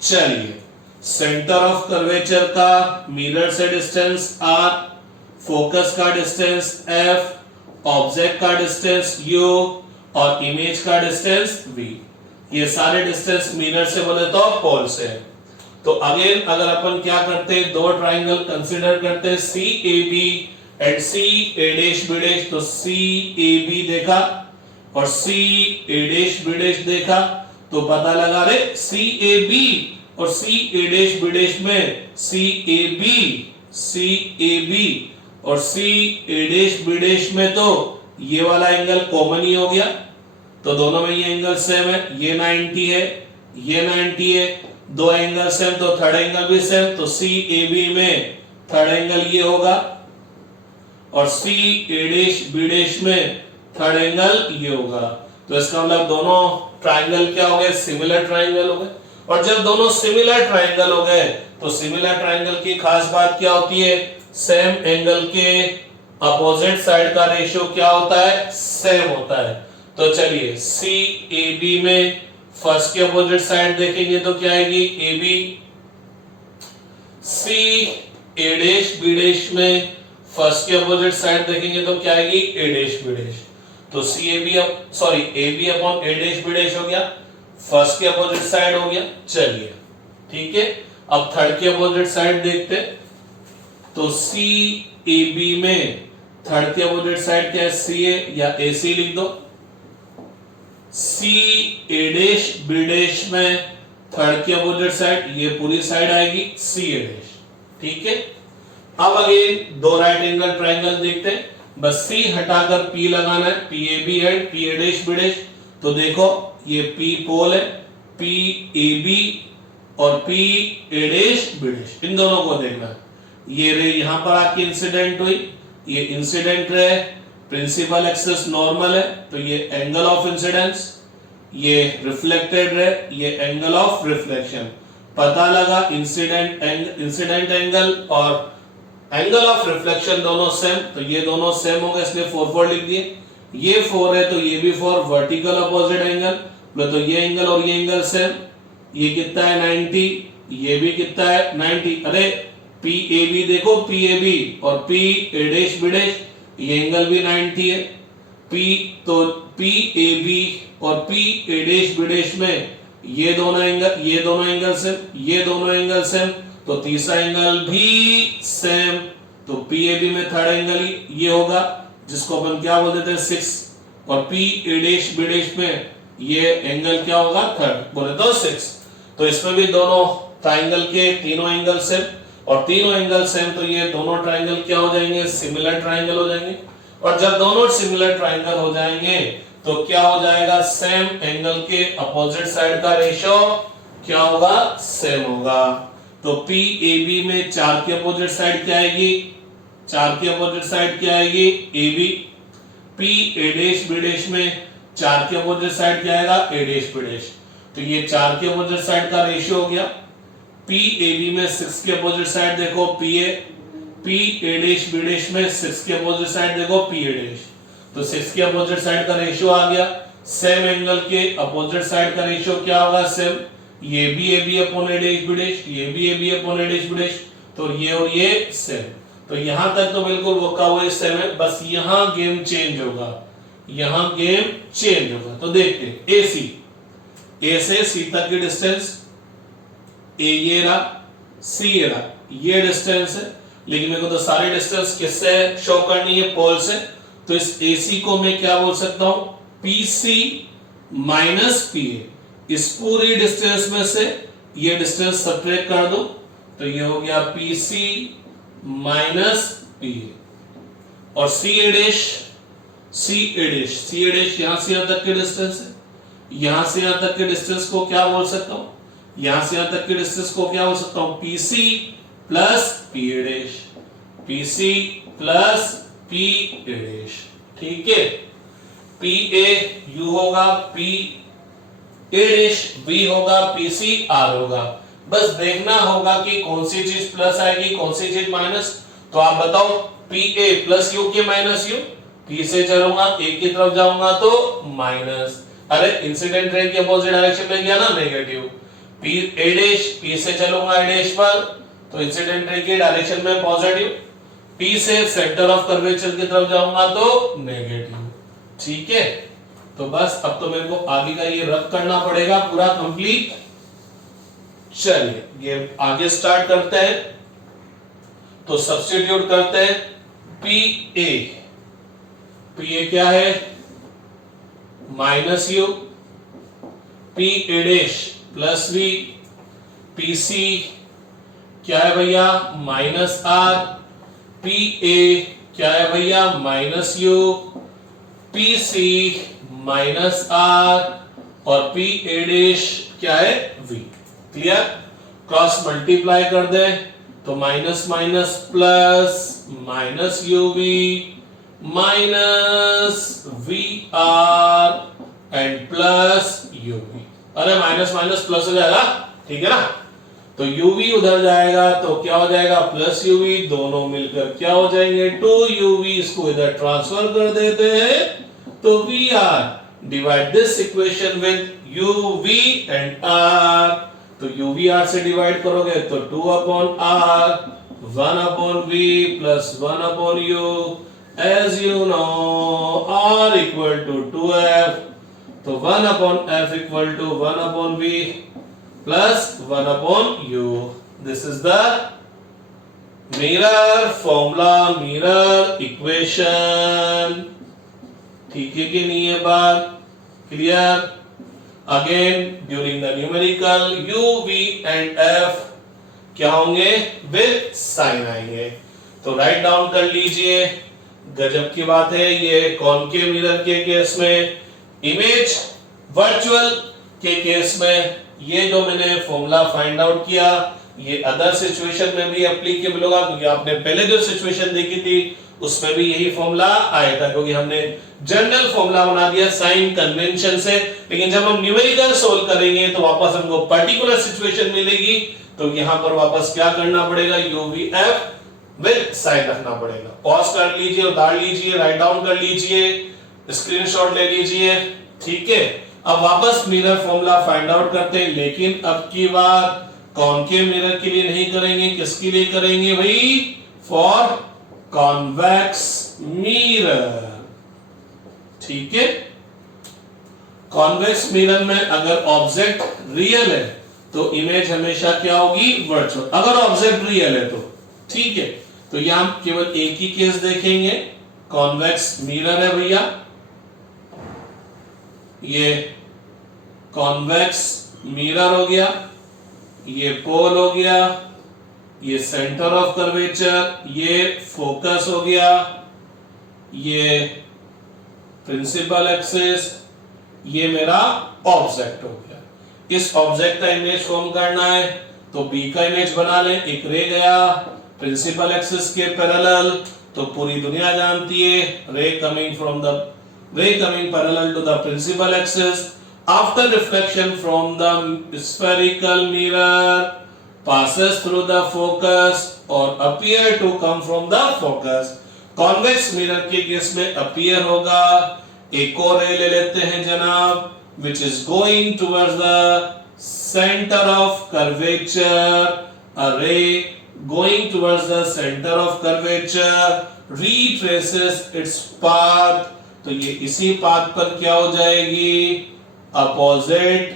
चलिए सेंटर ऑफ कर्वेचर का मिरर से डिस्टेंस r, फोकस का डिस्टेंस f, ऑब्जेक्ट का डिस्टेंस u और इमेज का डिस्टेंस v। ये सारे डिस्टेंस मिरर से बोले तो पोल से। तो अगेन अगर अपन क्या करते हैं, दो ट्राइंगल कंसीडर करते हैं C A B and C A dash B dash. तो सी ए बी देखा और C A dash B dash देखा, तो पता लगा रे सी ए बी और C A dash B dash में सी ए बी और C A dash B dash में तो ये वाला एंगल कॉमन ही हो गया, तो दोनों में ये एंगल सेम है, ये 90 है, ये 90 है, दो एंगल सेम तो थर्ड एंगल भी सेम। तो सी ए बी में थर्ड एंगल ये होगा और C A dash B dash में थर्ड एंगल ये होगा। तो इसका मतलब दोनों ट्राइंगल क्या हो गए, सिमिलर ट्राइंगल हो गए। और जब दोनों सिमिलर ट्राइंगल हो गए तो सिमिलर ट्राइंगल की खास बात क्या होती है, सेम एंगल के अपोजिट साइड का रेशियो क्या होता है, सेम होता है। तो चलिए सी ए बी में फर्स्ट के अपोजिट साइड देखेंगे तो क्या आएगी, A B. C A dash B dash में फर्स्ट के अपोजिट साइड देखेंगे तो क्या आएगी, ए डैश बी डैश। तो C A B A B upon A dash B dash हो गया, फर्स्ट के अपोजिट साइड हो गया। चलिए ठीक है, अब थर्ड के अपोजिट साइड देखते। तो सी ए बी में थर्ड के अपोजिट साइड क्या है, सी ए या ए सी लिख दो। सी ए डैश बी डैश में थर्ड के अपोजिट साइड ये पूरी साइड आएगी सी ए डैश। ठीक है, अब अगेन दो राइट एंगल ट्राइंगल देखते हैं, बस सी हटाकर पी लगाना है, P A B and P A dash B dash. तो देखो ये पी पोल है, पी ए बी और P A dash B dash, इन दोनों को देखना है। ये रे यहां पर आके इंसिडेंट हुई, ये इंसिडेंट रे प्रिंसिपल एक्सिस नॉर्मल है तो ये एंगल ऑफ इंसिडेंस, ये रिफ्लेक्टेड रे ये एंगल ऑफ रिफ्लेक्शन। पता लगा इंसिडेंट एंगल और एंगल ऑफ रिफ्लेक्शन दोनों सेम, तो ये दोनों सेम हो गए इसलिए 4 4 लिख दिए। ये 4 है तो ये भी 4, वर्टिकल अपोजिट एंगल, तो ये एंगल और ये एंगल सेम। ये कितना है 90, ये भी कितना है 90। अरे पी ए बी देखो, पी ए बी और P A dash B dash ये एंगल भी 90 है। पी तो पी ए बी और P A dash B dash में ये दोनों एंगल सेम, ये दोनों एंगल सेम, तो तीसरा एंगल भी सेम। तो पी ए बी में थर्ड एंगल ये होगा जिसको अपन क्या बोल देते हैं 6, और P A dash B dash में ये एंगल क्या होगा थर्ड, बोले तो 6। तो इसमें भी दोनों ट्राइंगल के तीनों एंगल सेम, और तीनों एंगल सेम तो ये दोनों ट्राइंगल क्या हो जाएंगे, सिमिलर ट्राइंगल हो जाएंगे। और जब दोनों सिमिलर ट्राइंगल हो जाएंगे तो क्या हो जाएगा, सेम एंगल के अपोजिट साइड का रेशियो क्या होगा, सेम होगा। तो पी ए बी में 4 के अपोजिट साइड क्या आएगी, 4 के अपोजिट साइड क्या आएगी, A B. P A dash B dash में 4 के अपोजिट साइड क्या आएगा, ए डैश बी डैश। तो ये 4 के अपोजिट साइड का रेशियो हो गया। पी ए बी में 6 के अपोजिट साइड देखो P A dash B dash में 6 के अपोजिट साइड देखो पी ए डैश। तो 6 के अपोजिट साइड का रेशियो आ गया। सेम एंगल के अपोजिट साइड का रेशियो क्या होगा, सेम, ये भी upon A dash B dash, ये भी upon A dash B dash, तो ये और ये सेम। तो यहां तक तो बिल्कुल वो का वो सेम है, बस यहां गेम चेंज होगा, यहां गेम चेंज होगा। तो देखते हैं AC, ए से सी तक की डिस्टेंस, ए ये रहा, सी ये रहा, ये डिस्टेंस है, लेकिन मेरे को तो सारी डिस्टेंस किससे शो करनी है, पोल से। तो इस AC को मैं क्या बोल सकता हूं, PC माइनस PA। इस पूरी डिस्टेंस में से ये डिस्टेंस सब्ट्रैक्ट कर दो, तो ये हो गया PC माइनस PA। और CA डैश यहां से यहां तक की डिस्टेंस है, यहां से यहां तक के डिस्टेंस को क्या बोल सकता हूं, यहां से यहां तक के डिस्टेंस को क्या बोल सकता हूं, PC plus PA dash, PC plus PA dash. ठीक है, PA U होगा, PA डैश V होगा, PC R होगा। बस देखना होगा कि कौन सी चीज प्लस आएगी, कौन सी चीज माइनस। तो आप बताओ, PA प्लस U के माइनस U, P से चलूंगा A की तरफ जाऊंगा तो माइनस, अरे इंसिडेंट रे के अपोजिट डायरेक्शन में गया ना, नेगेटिव। A डैश, P से चलूंगा A डैश पर, तो इंसिडेंट रे के डायरेक्शन में पॉजिटिव, P से सेंटर ऑफ कर्वेचर की तरफ जाऊंगा तो नेगेटिव। ठीक है, तो बस अब तो मेरे को आगे का ये रब करना पड़ेगा पूरा कंप्लीट। चलिए ये आगे स्टार्ट करते हैं। तो सब्स्टिट्यूट करते हैं, PA क्या है, minus U, PA dash plus V, PC क्या है भैया, माइनस R, PA क्या है भैया, minus U, PC minus R, और PA डैश क्या है, V। क्लियर, क्रॉस मल्टीप्लाई कर दे तो minus minus plus, minus UV minus VR and plus UV। अरे माइनस माइनस प्लस हो जाएगा, ठीक है ना। तो UV उधर जाएगा तो क्या हो जाएगा, प्लस UV, दोनों मिलकर क्या हो जाएंगे, 2UV। इसको इधर ट्रांसफर कर देते हैं तो VR। Divide this equation with UV and R। तो UV R से डिवाइड करोगे तो 2 upon R, 1 upon V plus 1 upon U। As you know R equal to 2F, तो 1 upon F equal to 1 upon V plus 1 upon U। This is the mirror formula, mirror equation. ठीक है कि नहीं है बात, clear. Again during the numerical U, V and F क्या होंगे, with sign आएंगे। तो राइट डाउन कर लीजिए। गजब की बात है, ये कॉनकेव मिरर के केस में, इमेज वर्चुअल के केस में ये जो मैंने फॉर्मूला फाइंड आउट किया, ये अदर सिचुएशन में भी एप्लीकेबल होगा, क्योंकि आपने पहले जो सिचुएशन देखी थी उसमें भी यही फॉर्मूला आया था, क्योंकि हमने जनरल फॉर्मूला बना दिया साइन कन्वेंशन से। लेकिन जब हम न्यूमेरिकल सोल्व करेंगे तो वापस हमको पर्टिकुलर सिचुएशन मिलेगी, तो यहां पर वापस क्या करना पड़ेगा, UVF विद साइन रखना पड़ेगा। पॉज कर लीजिए, उतार लीजिए, राइट डाउन कर लीजिए, स्क्रीनशॉट ले लीजिए। ठीक है, अब वापस मिरर फॉर्मूला फाइंड आउट करते हैं, लेकिन अब की बार कॉनकेव मिरर के लिए नहीं करेंगे, किसके लिए करेंगे भाई, फॉर कॉन्वेक्स मिरर। ठीक है, कॉन्वेक्स मिरर में अगर ऑब्जेक्ट रियल है तो इमेज हमेशा क्या होगी, वर्चुअल। अगर ऑब्जेक्ट रियल है तो ठीक है। तो यहां हम केवल एक ही केस देखेंगे, कॉन्वेक्स मिरर है भैया, ये कॉन्वेक्स मिरर हो गया, ये पोल हो गया, ये सेंटर ऑफ कर्वेचर, ये फोकस हो गया, ये प्रिंसिपल एक्सिस, ये मेरा ऑब्जेक्ट हो गया। इस ऑब्जेक्ट का इमेज फॉर्म करना है तो बी का इमेज बना लें, एक रे गया प्रिंसिपल एक्सिस के पैरेलल, तो पूरी दुनिया जानती है ray coming parallel to the principal axis after reflection from the spherical mirror passes through the focus or appear to come from the focus। Convex mirror के केस में appear होगा एक और रे ले लेते हैं जनाब, which is going towards the center of curvature. A ray going towards the center of curvature retraces its path. तो ये इसी पाथ पर क्या हो जाएगी, अपोजिट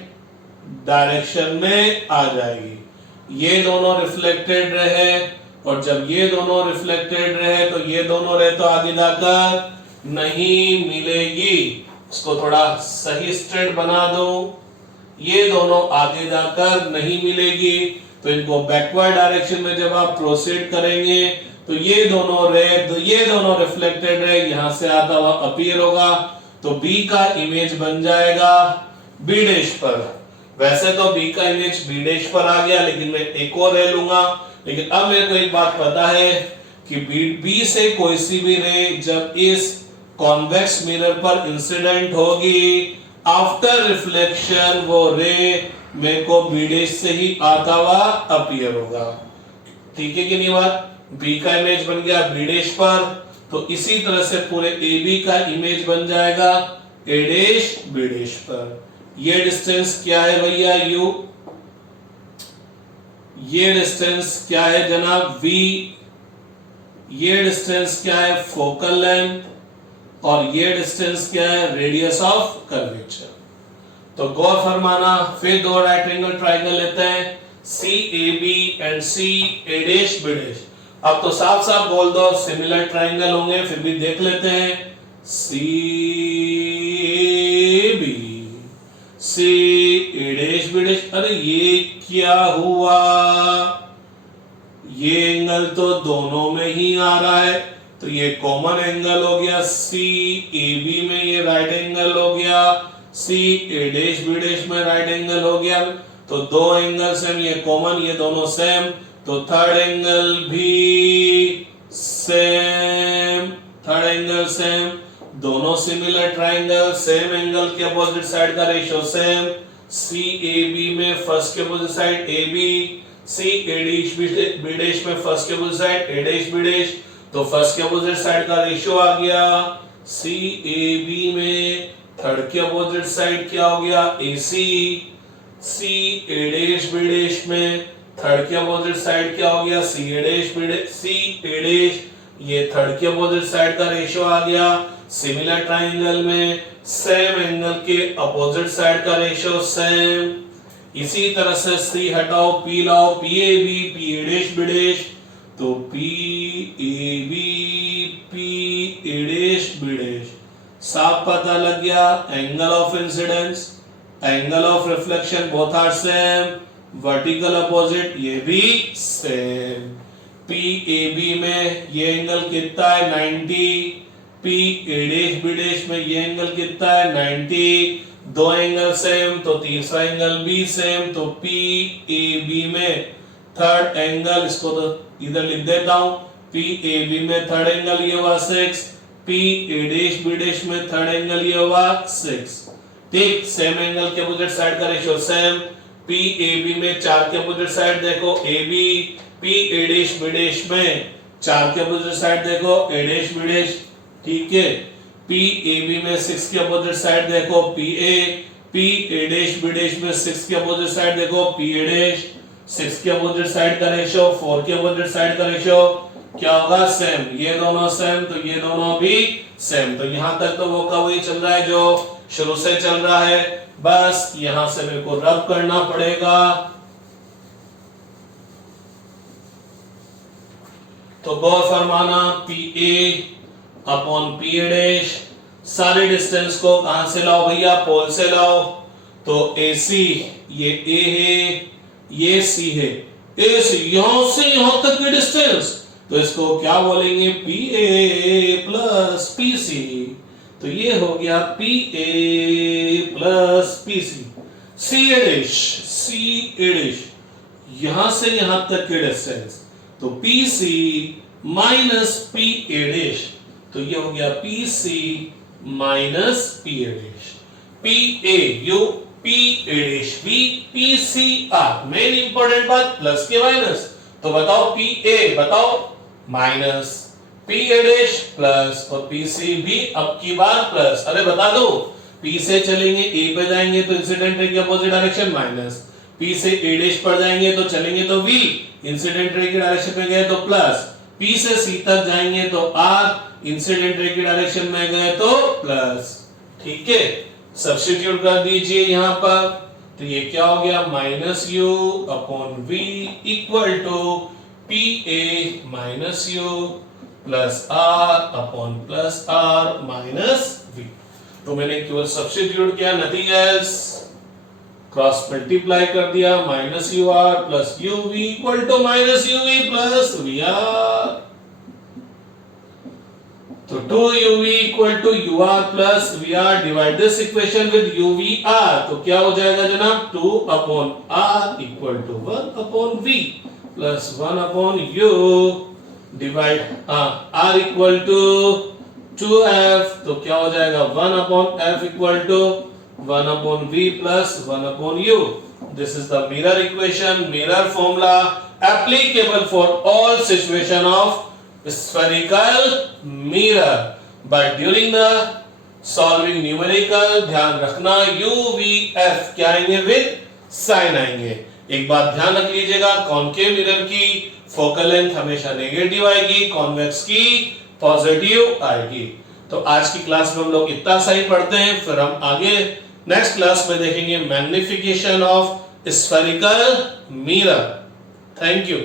डायरेक्शन में आ जाएगी। ये दोनों रिफ्लेक्टेड रहे, और जब ये दोनों रिफ्लेक्टेड रहे तो ये दोनों रे तो आगे जाकर नहीं मिलेगी। इसको थोड़ा सही स्ट्रेट बना दो, ये दोनों आगे जाकर नहीं मिलेगी। तो इनको बैकवर्ड डायरेक्शन में जब आप प्रोसीड करेंगे तो ये दोनों रिफ्लेक्टेड रे यहां से आता हुआ अपीयर होगा, तो बी का इमेज बन जाएगा बी डैश पर। वैसे तो बी का इमेज बी डैश पर आ गया, लेकिन मैं एक और रे लूंगा। लेकिन अब मेरे को एक बात पता है कि बी से कोई सी भी रे जब इस कॉन्वेक्स मिरर पर इंसिडेंट होगी, आफ्टर रिफ्लेक्शन वो रे मेरे को बी डैश से ही आता हुआ अपीयर होगा। ठीक है कि नहीं बात? बी का इमेज बन गया बी डैश पर, तो इसी तरह से पूरे ए बी का इमेज बन जाएगा ए डैश बी डैश पर। ये डिस्टेंस क्या है भैया यू, ये डिस्टेंस क्या है जनाब v, ये डिस्टेंस क्या है फोकल लेंथ, और ये डिस्टेंस क्या है रेडियस ऑफ कर्वेचर। तो गौर फरमाना, फिर दो राइट एंगल ट्रायंगल लेते हैं C A B and C A dash B dash. अब तो साफ साफ बोल दो सिमिलर ट्रायंगल होंगे, फिर भी देख लेते हैं C A B C A dash B dash. अरे ये क्या हुआ, ये एंगल तो दोनों में ही आ रहा है, तो ये कॉमन एंगल हो गया सी ए बी में, ये राइट एंगल हो गया C A dash B dash में राइट एंगल हो गया। तो दो एंगल सेम, ये कॉमन, ये दोनों सेम, तो थर्ड एंगल भी सेम, थर्ड एंगल सेम, दोनों सिमिलर ट्रायंगल, सेम एंगल के अपोजिट साइड का ratio same. C A B में फर्स्ट के opposite side A B, C A dash B dash में फर्स्ट के opposite side A dash B dash, तो first के opposite side का ratio आ गया सी ए बी में, थर्ड के अपोजिट साइड क्या हो गया A C, C A dash B dash में थर्ड के अपोजिट साइड क्या हो गया C A dash B dash, C A dash, ये थर्ड के अपोजिट साइड का रेशियो आ गया। सिमिलर ट्रायंगल में सेम एंगल के अपोजिट साइड का रेशियो सेम। इसी तरह से सी हटाओ, पी लाओ, P A B P A dash B dash, तो P A B P A dash B dash साफ पता लग गया। Angle of incidence, angle of reflection both are same, vertical opposite ये भी सेम। पी ए बी में ये angle कितना है 90, P A dash B dash में ये एंगल कितना है 90, दो एंगल सेम तो तीसरा एंगल भी सेम, तो पी ए बी में थर्ड एंगल, इसको तो इधर लिख देता हूं, पी ए बी में थर्ड एंगल ये हुआ 6, P A dash B dash में थर्ड एंगल ये हुआ 6। ठीक, सेम एंगल के अपोजिट साइड का ratio same. P A B में 4 के अपोजिट साइड देखो A B, P A dash B dash में 4 के अपोजिट साइड देखो ए डैश बी डैश। ठीक है, पी ए बी में 6 के अपोजिट साइड देखो P A, P A dash B dash में 6 के अपोजिट साइड देखो पी ए डैश, 6 के अपोजिट साइड का रेशियो 4 के अपोजिट साइड का रेशियो क्या होगा सेम, ये दोनों सेम तो ये दोनों भी सेम। तो यहां तक तो वो का वही चल रहा है जो शुरू से चल रहा है, बस यहां से मेरे को रब करना पड़ेगा। तो गौर फरमाना, P A upon P A dash, सारे डिस्टेंस को कहां से लाओ भैया, पोल से लाओ। तो ए सी ये ए है, ये सी है, ए सी यहां से यहां तक की डिस्टेंस, तो इसको क्या बोलेंगे P A plus P C. तो ये हो गया P A plus P C. C A dash यहां से यहां तक के डिस्टेंस, तो P C minus P A dash, तो ये हो गया P C minus P A dash. P A U P A dash B P C R, main important बात प्लस के माइनस। तो बताओ पी ए बताओ minus P A dash plus और PC भी अब की बार प्लस। अरे बता दो, P से चलेंगे A पे जाएंगे तो इंसिडेंट रे की अपोजिट डायरेक्शन माइनस, P से A डैश पर जाएंगे तो चलेंगे तो V, इंसिडेंट रे की डायरेक्शन में गए तो प्लस, P से C तक जाएंगे तो R, इंसिडेंट रे की डायरेक्शन में गए तो प्लस। ठीक है, सब्स्टिट्यूट कर दीजिए यहां पर, तो ये क्या हो गया, minus U upon V equal to P A minus U plus R upon plus R minus V. तो मैंने केवल सब्स्टिट्यूट किया, नथिंग एल्स, क्रॉस मल्टीप्लाई कर दिया, minus U R plus U V equal to minus U V plus V R. तो 2uv equal to ur plus vr, divide this equation with uvr, तो क्या हो जाएगा जनाब, 2 upon r equal to 1 upon v plus 1 upon u, divide r equal to 2f, तो क्या हो जाएगा 1 upon f equal to 1 upon v plus 1 upon u। This is the mirror equation, mirror formula applicable for all situation of spherical mirror, but during the solving numerical ध्यान रखना UVF क्या आएंगे, with sign आएंगे। एक बात ध्यान रख लीजिएगा, कॉनकेव मिरर की फोकल लेंथ हमेशा नेगेटिव आएगी, कॉन्वेक्स की पॉजिटिव आएगी। तो आज की क्लास में हम लोग इतना सही पढ़ते हैं, फिर हम आगे नेक्स्ट क्लास में देखेंगे magnification of spherical mirror. Thank you.